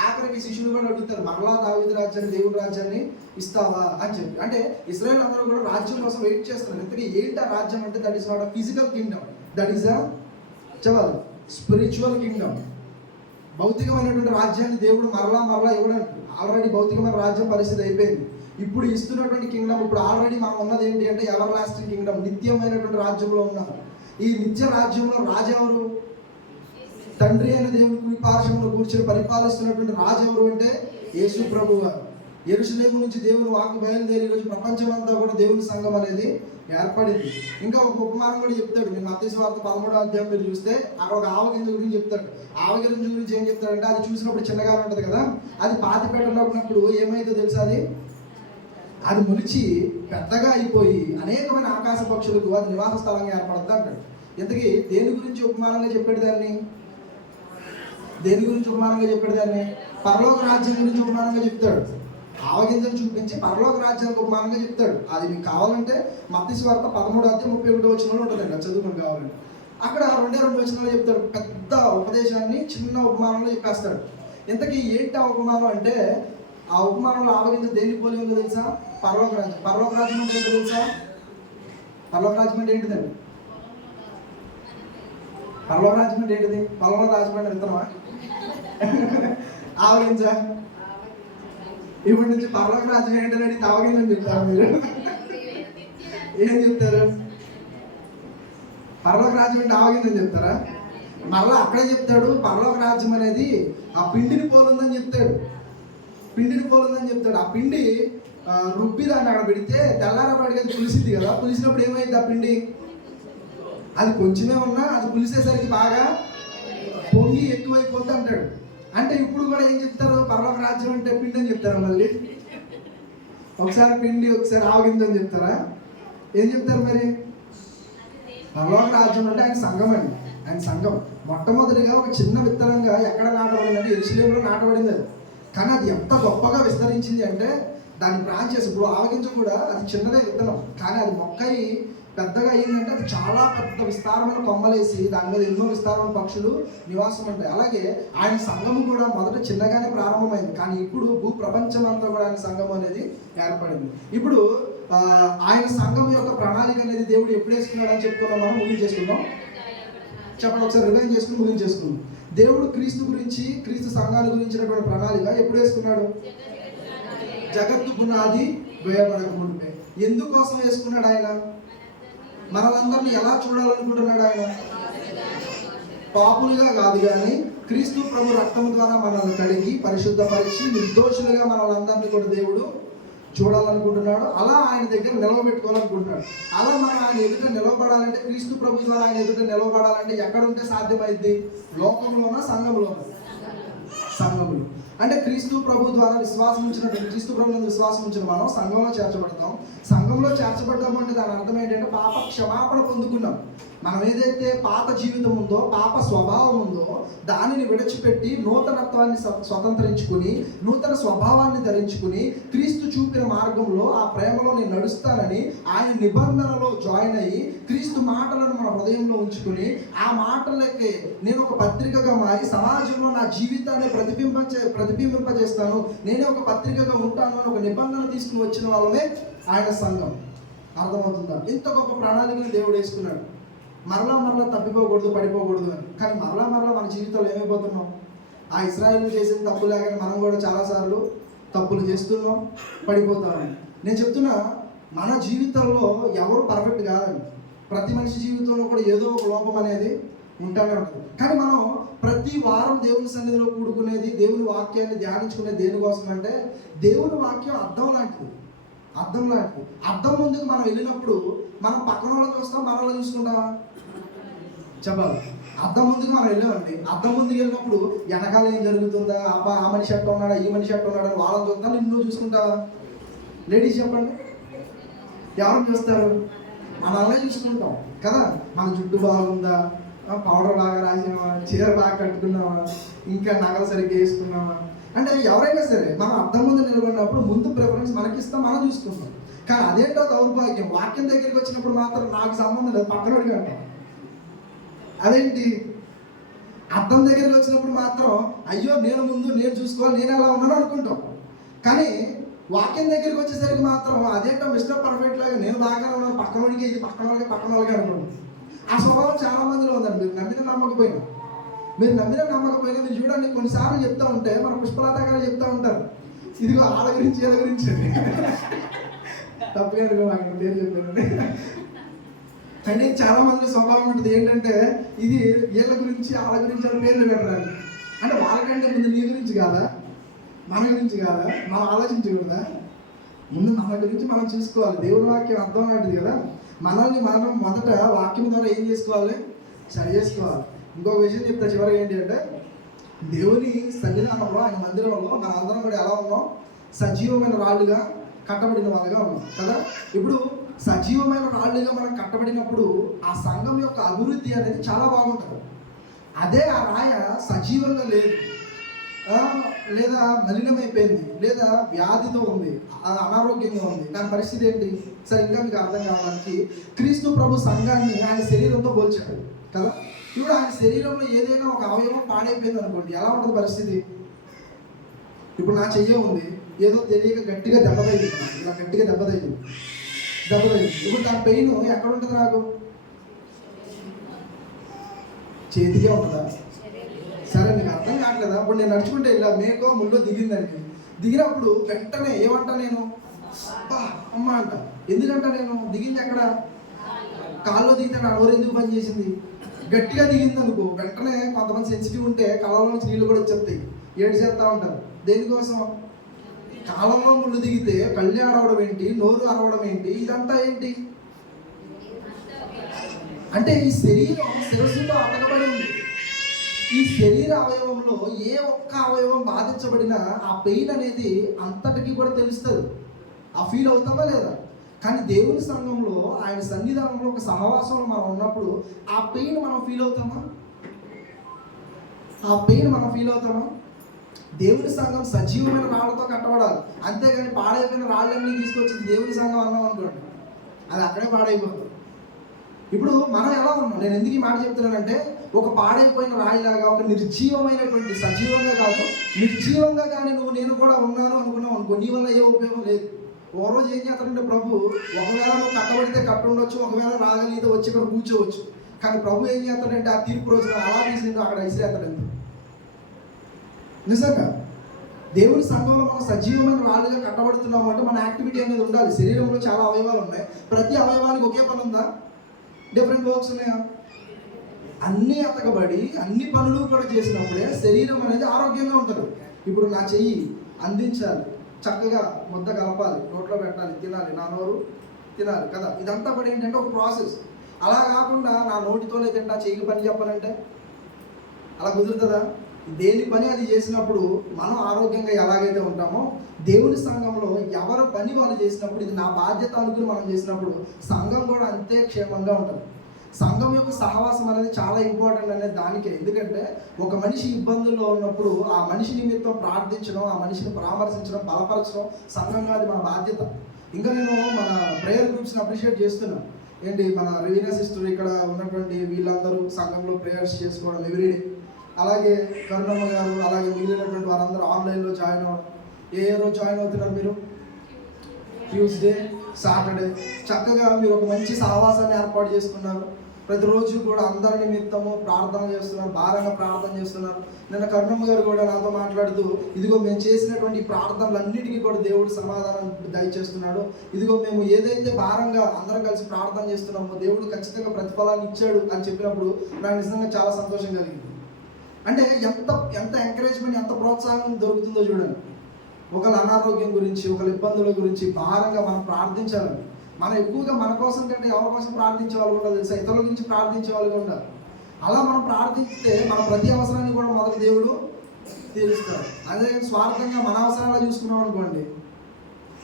ఆఖరికి శిష్యులు కూడా అడుగుతారు, మరలా దావీదు రాజ్యాన్ని, దేవుని రాజ్యాన్ని ఇస్తావా అని చెప్పి. అంటే ఇశ్రాయేల్ అందరూ కూడా రాజ్యం కోసం వెయిట్ చేస్తున్నారు. ఇంతకీ ఏంటి ఆ రాజ్యం అంటే? That is not a physical Kingdom, that is a చెప్పాలి స్పిరిచువల్ కింగ్డమ్. భౌతికమైనటువంటి రాజ్యాన్ని దేవుడు మరలా ఇవ్వడానికి ఆల్రెడీ భౌతికమైన రాజ్యం పరిస్థితి అయిపోయింది. ఇప్పుడు ఇస్తున్నటువంటి కింగ్డమ్, ఇప్పుడు ఆల్రెడీ మనం ఉన్నది ఏంటి అంటే ఎవర్ లాస్టింగ్ కింగ్డమ్, నిత్యమైనటువంటి రాజ్యంలో ఉన్నాం. ఈ నిత్య రాజ్యంలో రాజు ఎవరు? తండ్రి అయిన దేవుని కుడి పార్శ్వములో కూర్చొని పరిపాలిస్తున్నటువంటి రాజు ఎవరు అంటే యేసు ప్రభు గారు. యెరూషలేము నుంచి దేవుని వాక్కు బయలుదేరి ఈరోజు ప్రపంచమంతా కూడా దేవుని సంఘం అనేది ఏర్పడింది. ఇంకా ఒక ఉపమానం కూడా చెప్తాడు. మీరు మత్తయి సువార్త 13వ అధ్యాయం మీరు చూస్తే అక్కడ ఒక ఆవగింజ గురించి చెప్తాడు. ఆవగింజ గురించి ఏం చెప్తాడంటే, అది చూసినప్పుడు చిన్నగా ఉంటుంది కదా, అది పాతి పెట్టినప్పుడు ఏమైతే తెలుసా? అది మొలిచి పెద్దగా అయిపోయి అనేకమైన ఆకాశ పక్షులకు అది నివాస స్థలంగా ఏర్పడుతుంది అంటాడు. ఇంతకీ దేని గురించి ఉపమానంగా చెప్పాడు దాన్ని? పరలోక రాజ్యం గురించి ఉపమానంగా చెప్తాడు. ఆవగింజను చూపించి పరలోక రాజ్యానికి ఉపమానంగా చెప్తాడు. అది మీకు కావాలంటే మత్తయి సువార్త 13:31 ఉంటుందండి, అది చదువుకొని కావాలంటే. అక్కడ 2 వచనాలు చెప్తాడు. పెద్ద ఉపదేశాన్ని చిన్న ఉపమానంలో చెప్పేస్తాడు. ఇంతకీ ఏంటి ఆ ఉపమానం అంటే, ఆ ఉపమానంలో ఆవగింజ దేనికి పోలి ఉందో తెలుసా? పరలోక రాజ్యం. పరలోక రాజ్యం అంటే ఏంటో తెలుసా? పరలోక రాజ్యం అంటే ఏంటిదండి? పరలోక రాజ్యం అంటే ఏంటిది? పరలోక రాజ్యం అంటే విత్తనమా? ఆవగింజ. ఇప్పటి నుంచి పరలోక రాజ్యం ఏంటని ఆవగింజని చెప్తారు మీరు. ఏం చెప్తారు? పరలోక రాజ్యం అంటే ఆవగింజని చెప్తారా? మరలా అక్కడే చెప్తాడు, పరలోక రాజ్యం అనేది ఆ పిండిని పోలుందని చెప్తాడు. పిండిని పోలుందని చెప్తాడు. ఆ పిండి రుబ్బి దాన్ని అక్కడ పెడితే తెల్లారపాటికి అది పులిసింది కదా. పులిసినప్పుడు ఏమైంది? ఆ పిండి అది కొంచెమే ఉన్నా అది పులిసేసరికి బాగా పొంగి ఎక్కువైపోద్ది అంటాడు. అంటే ఇప్పుడు కూడా ఏం చెప్తారు? పరలోక రాజ్యం అంటే పిండి అని చెప్తారా? మళ్ళీ ఒకసారి పిండి, ఒకసారి ఆవగింజ అని చెప్తారా? ఏం చెప్తారు మరి? పరలోక రాజ్యం అంటే ఆయన సంఘం అండి. ఆయన సంఘం మొట్టమొదటిగా ఒక చిన్న విత్తనంగా ఎక్కడ నాటబడిందంటే యెరూషలేములో నాటబడింది అది. కానీ అది ఎంత గొప్పగా విస్తరించింది అంటే దాని బ్రాంచెస్, ఇప్పుడు ఆవగింజ కూడా అది చిన్నదే విత్తనం, కానీ అది మొక్కయి పెద్దగా అయ్యిందంటే అది చాలా పెద్ద విస్తారమైన కొమ్మలేసి దాని మీద ఎన్నో విస్తారమైన పక్షులు నివాసం ఉంటాయి. అలాగే ఆయన సంఘము కూడా మొదట చిన్నగానే ప్రారంభమైంది, కానీ ఇప్పుడు భూప్రపంచం అంతా కూడా ఆయన సంఘం అనేది ఏర్పడింది. ఇప్పుడు ఆయన సంఘం యొక్క ప్రణాళిక అనేది దేవుడు ఎప్పుడు వేసుకున్నాడు అని చెప్పుకున్నాం. మనం ముగించేసుకుందాం. చెప్పండి ఒకసారి, రివైజ్ చేసుకుని ముగించేసుకుందాం. దేవుడు క్రీస్తు గురించి, క్రీస్తు సంఘాల గురించినటువంటి ప్రణాళిక ఎప్పుడు వేసుకున్నాడు? జగత్తు పునాది వేయబడక మునిపే. ఎందుకోసం వేసుకున్నాడు ఆయన? మనలందరినీ ఎలా చూడాలనుకుంటున్నాడు ఆయన? పాపులుగా కాదు, కానీ క్రీస్తు ప్రభు రక్తం ద్వారా మనల్ని కడిగి పరిశుద్ధపరిచి నిర్దోషులుగా మనలందరినీ కూడా దేవుడు చూడాలనుకుంటున్నాడు. అలా ఆయన దగ్గర నిలవబెట్టుకోవాలనుకుంటున్నాడు. అలా మనం ఆయన ఎదుట నిలవబడాలంటే, క్రీస్తు ప్రభు ద్వారా ఆయన ఎదుట నిలవబడాలంటే ఎక్కడ ఉంటే సాధ్యమైంది? లోకంలోనా, సంఘంలోనా? సంఘములు. అంటే క్రీస్తు ప్రభు ద్వారా విశ్వాసం ఉంచినట్టు, క్రీస్తు ప్రభు విశ్వాసం ఉంచిన మనం సంఘంలో చేర్చబడతాం. సంఘంలో చేర్చబడ్డాము అంటే దాని అర్థం ఏంటంటే పాప క్షమాపణ పొందుకున్నాం. మనం ఏదైతే పాత జీవితం ఉందో, పాప స్వభావం ఉందో దానిని విడిచిపెట్టి నూతనత్వాన్ని స్వతంత్రించుకుని నూతన స్వభావాన్ని ధరించుకుని క్రీస్తు చూపిన మార్గంలో ఆ ప్రేమలో నేను నడుస్తానని ఆయన నిబంధనలో జాయిన్ అయ్యి క్రీస్తు మాటలను మన హృదయంలో ఉంచుకుని ఆ మాటలకి నేను ఒక పత్రికగా మారి సమాజంలో నా జీవితాన్ని ప్రతిబింబింపజేస్తాను, నేనే ఒక పత్రికగా ఉంటాను అని ఒక నిబంధన తీసుకుని వచ్చిన వాళ్ళమే ఆయన సంఘం. అర్థమవుతుందా? ఇంత గొప్ప ప్రణాళికను దేవుడు వేసుకున్నాడు. మరలా తప్పిపోకూడదు, పడిపోకూడదు అని. కానీ మరలా మన జీవితంలో ఏమైపోతున్నాం? ఆ ఇశ్రాయేలు చేసిన తప్పు లేకనే మనం కూడా చాలాసార్లు తప్పులు చేస్తున్నాం, పడిపోతాం. నేను చెప్తున్నా, మన జీవితంలో ఎవరు పర్ఫెక్ట్ కాదండి. ప్రతి మనిషి జీవితంలో కూడా ఏదో ఒక లోపం అనేది ఉంటానే ఉంటుంది. కానీ మనం ప్రతి వారం దేవుని సన్నిధిలో కూడుకునేది, దేవుని వాక్యాన్ని ధ్యానించుకునేది దేనికోసం అంటే, దేవుని వాక్యం అద్దం లాంటిది. అద్దం ముందుకు మనం వెళ్ళినప్పుడు మనం పక్కన వాళ్ళని చూస్తాం, మనల్ని చూసుకుంటామా? చెప్పాలి. అద్దం ముందుకు మనం వెళ్ళామండి. అద్దం ముందుకు వెళ్ళినప్పుడు వెనకాల ఏం జరుగుతుందా, అబ్బా ఆ మనిషి అట్ట ఉన్నాడా, ఈ మనిషి అట్ట ఉన్నాడా అని వాళ్ళని చూద్దాం, నిన్ను చూసుకుంటావా? లేడీస్ చెప్పండి, ఎవరిని చూస్తారు? మనల్నే చూసుకుంటాం కదా. మన జుట్టు బాగుందా, పౌడర్ బాగా రాసినామా, చీర బాగా కట్టుకున్నామా, ఇంకా నగలు సరిగ్గా వేసుకున్నామా అంటే ఎవరైనా సరే మనం అద్దం ముందు నిలబడినప్పుడు ముందు ప్రిఫరెన్స్ మనకిస్తాం, మనం చూసుకుంటాం. కానీ అదేంటో దౌర్భాగ్యం, వాక్యం దగ్గరికి వచ్చినప్పుడు మాత్రం నాకు సంబంధం లేదు, పక్కనోడికి అంటాం. అదేంటి? అద్దం దగ్గరికి వచ్చినప్పుడు మాత్రం అయ్యో నేను చూసుకోవాలి, నేను ఎలా ఉన్నాను అనుకుంటాం. కానీ వాక్యం దగ్గరికి వచ్చేసరికి మాత్రం అదేంటో మిస్టర్ పర్ఫెక్ట్ లాగా నేను బాగానే ఉన్నాను, పక్కనోడికి ఇది పక్కన వాళ్ళకి అనుకుంటాం. ఆ స్వభావం చాలా మందిలో ఉందండి. మీరు నమ్మకపోయినా మీరు చూడండి, కొన్నిసార్లు చెప్తా ఉంటే మన పుష్పలత గారు చెప్తా ఉంటారు, ఇదిగో వాళ్ళ గురించి ఏళ్ళ గురించి తప్పుగా అక్కడ పేరు చెప్పానండి. అంటే చాలా మంది స్వభావం ఉంటుంది ఏంటంటే, ఇది వీళ్ళ గురించి వాళ్ళ గురించి అని పేర్లు పెట్టడానికి. అంటే వాళ్ళకంటే ముందు నీ గురించి కాదా, మన గురించి కాదా, మనం ఆలోచించకూడదా? ముందు మన గురించి మనం చూసుకోవాలి. దేవుని వాక్యం అర్థం లాంటిది కదా. మనల్ని మనం మొదట వాక్యం ద్వారా ఏం చేసుకోవాలి? సరి చేసుకోవాలి. ఇంకొక విషయం చెప్తా చివరికి, ఏంటి అంటే, దేవుని సన్నిధానంలో, ఆయన మందిరంలో మన అందరం కూడా ఎలా ఉన్నాం? సజీవమైన రాళ్ళుగా కట్టబడిన వాళ్ళుగా ఉన్నాం కదా. ఇప్పుడు సజీవమైన రాళ్ళుగా మనం కట్టబడినప్పుడు ఆ సంఘం యొక్క అభివృద్ధి అనేది చాలా బాగుంటుంది. అదే ఆ రాయ సజీవంగా లేదు, లేదా మలినమైపోయింది, లేదా వ్యాధితో ఉంది, అనారోగ్యంగా ఉంది, దాని పరిస్థితి ఏంటి? సరే, ఇంకా మీకు అర్థం కావడానికి క్రీస్తు ప్రభు సంఘాన్ని ఆయన శరీరంతో పోల్చాడు కదా. ఇప్పుడు ఆయన శరీరంలో ఏదైనా ఒక అవయవం పాడైపోయింది అనుకోండి, ఎలా ఉంటుంది పరిస్థితి? ఇప్పుడు నా చెయ్యి ఉంది, ఏదో తెలియక గట్టిగా దెబ్బతైంది, ఇలా గట్టిగా దెబ్బతైంది. ఇప్పుడు దాని పెయిన్ ఎక్కడ ఉంటుంది? నాకు చేతికే ఉంటుందా? సరే, నీకు అర్థం కావట్లేదా? అప్పుడు నేను నడుచుకుంటే ఇలా మేకో ముళ్ళో దిగిందండి, దిగినప్పుడు వెంటనే ఏమంటా నేను? అమ్మ అంట. ఎందుకంటా నేను? దిగింది ఎక్కడ? కాల్లో దిగితే నా నోరు ఎందుకు పని చేసింది? గట్టిగా దిగింది అనుకో, వెంటనే కొంతమంది సెన్సిటివ్ ఉంటే కళ్ళలో నుంచి నీళ్ళు కూడా వచ్చేస్తాయి, ఏడు చేస్తూ ఉంటారు. దేనికోసం? కాలంలో ముళ్ళు దిగితే కళ్ళు అరవడం ఏంటి, నోరు అరవడం ఏంటి, ఇదంతా ఏంటి అంటే ఈ శరీరం శిరస్సుతో అతకబడి ఉంది. ఈ శరీర అవయవంలో ఏ ఒక్క అవయవం బాధించబడినా ఆ పెయిన్ అనేది అంతటికీ కూడా తెలుస్తుంది. ఆ ఫీల్ అవుతామా లేదా? కానీ దేవుని సంఘంలో ఆయన సన్నిధానంలో ఒక సహవాసంలో మనం ఉన్నప్పుడు ఆ పెయిన్ మనం ఫీల్ అవుతామా? దేవుని సంఘం సజీవమైన రాళ్లతో కట్టబడాలి, అంతేగాని పాడైపోయిన రాళ్ళన్నీ తీసుకొచ్చి దేవుని సంఘం అన్నాం అనుకోండి, అది అక్కడే పాడైపోతుంది. ఇప్పుడు మనం ఎలా ఉన్నాం? నేను ఎందుకు ఈ మాట చెప్తున్నానంటే, ఒక పాడైపోయిన రాయిలాగా, ఒక నిర్జీవమైనటువంటి, సజీవంగా కాదు నిర్జీవంగా కానీ నేను కూడా ఉన్నాను అనుకున్నావు అనుకో, నీ వల్ల ఏ ఉపయోగం లేదు. ఓ రోజు ఏం చేస్తాడంటే ప్రభు, ఒకవేళ నువ్వు కట్టబడితే కట్టుండొచ్చు, ఒకవేళ రాగలిగితే వచ్చి ఇక్కడ కూర్చోవచ్చు, కానీ ప్రభు ఏం చేస్తాడంటే ఆ తీర్పు రోజున అలా తీసి అక్కడ ఇసిరేస్తాడంటే. నిజంగా దేవుని సంఘంలో మనం సజీవమైన రాళ్ళుగా కట్టబడుతున్నాము అంటే మన యాక్టివిటీ అనేది ఉండాలి. శరీరంలో చాలా అవయవాలు ఉన్నాయి, ప్రతి అవయవానికి ఒకే పని ఉందా? డిఫరెంట్ వర్క్స్ ఉన్నాయా? అన్నీ అతకబడి అన్ని పనులు కూడా చేసినప్పుడే శరీరం అనేది ఆరోగ్యంగా ఉంటుంది. ఇప్పుడు నా చెయ్యి అందించాలి, చక్కగా ముద్ద కలపాలి, నోట్లో పెట్టాలి, తినాలి, నా నోరు తినాలి కదా. ఇదంతా కూడా ఏంటంటే ఒక ప్రాసెస్. అలా కాకుండా నా నోటితోనే తింటా, చెయ్యికి పని చెప్పాలంటే అలా కుదురుతుందా? దేని పని అది చేసినప్పుడు మనం ఆరోగ్యంగా ఎలాగైతే ఉంటామో, దేవుని సంఘంలో ఎవరి పని వాళ్ళు చేసినప్పుడు, ఇది నా బాధ్యత అనుకుని మనం చేసినప్పుడు సంఘం కూడా అంతే క్షేమంగా ఉంటుంది. సంఘం యొక్క సహవాసం అనేది చాలా ఇంపార్టెంట్ అనేది దానికే. ఎందుకంటే ఒక మనిషి ఇబ్బందుల్లో ఉన్నప్పుడు ఆ మనిషి నిమిత్తం ప్రార్థించడం, ఆ మనిషిని పరామర్శించడం, బలపరచడం సంఘంగా అది మన బాధ్యత. ఇంకా నేను మన ప్రేయర్ గ్రూప్స్ని అప్రిషియేట్ చేస్తున్నాను. ఏంటి, మన రివీనా సిస్టర్ ఇక్కడ ఉన్నటువంటి వీళ్ళందరూ సంఘంలో ప్రేయర్స్ చేసుకోవడం ఎవ్రీడే. అలాగే కరుణమ్మ గారు, అలాగే మిగిలినటువంటి వారందరూ ఆన్లైన్లో జాయిన్ అవ్వడం. ఏ రోజు జాయిన్ అవుతున్నారు మీరు? Tuesday, Saturday. చక్కగా మీరు ఒక మంచి సహవాసాన్ని ఏర్పాటు చేసుకున్నారు. ప్రతిరోజు కూడా అందరి నిమిత్తము ప్రార్థన చేస్తున్నారు, భారంగా ప్రార్థన చేస్తున్నారు. నిన్న కరుణమ్మ గారు కూడా నాతో మాట్లాడుతూ, ఇదిగో మేము చేసినటువంటి ప్రార్థనలన్నిటికీ కూడా దేవుడు సమాధానం దయచేస్తున్నాడు, ఇదిగో మేము ఏదైతే భారంగా అందరం కలిసి ప్రార్థన చేస్తున్నామో దేవుడు ఖచ్చితంగా ప్రతిఫలాన్ని ఇచ్చాడు అని చెప్పినప్పుడు నాకు నిజంగా చాలా సంతోషం కలిగింది. అంటే ఎంత ఎంకరేజ్మెంట్, ఎంత ప్రోత్సాహం దొరుకుతుందో చూడండి. ఒకళ్ళ అనారోగ్యం గురించి, ఒకళ్ళ ఇబ్బందుల గురించి భారంగా మనం ప్రార్థించాలని. మనం ఎక్కువగా మన కోసం కంటే ఎవరి కోసం ప్రార్థించే వాళ్ళు కూడా తెలుసా, ఇతరుల గురించి ప్రార్థించే వాళ్ళు కూడా. అలా మనం ప్రార్థిస్తే మన ప్రతి అవసరాన్ని కూడా మొదటి దేవుడు తీరుస్తాడు. అదే స్వార్థంగా మన అవసరాలు చూసుకున్నాం అనుకోండి,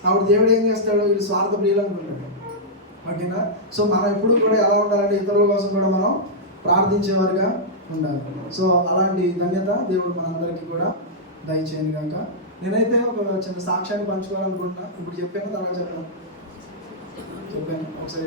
అప్పుడు దేవుడు ఏం చేస్తాడు? వీళ్ళు స్వార్థ ప్రియులు అనుకుంటాడు. ఓకేనా? సో మనం ఎప్పుడు కూడా ఎలా ఉండాలంటే ఇతరుల కోసం కూడా మనం ప్రార్థించేవారుగా ఉండాలి. సో అలాంటి ధన్యత దేవుడు మనందరికీ కూడా దయచేయను కనుక నేనైతే ఒక చిన్న సాక్ష్యాన్ని పంచుకోవాలనుకుంటున్నా. ఇప్పుడు చెప్పాను, తర్వాత చెప్పాను ఒకసారి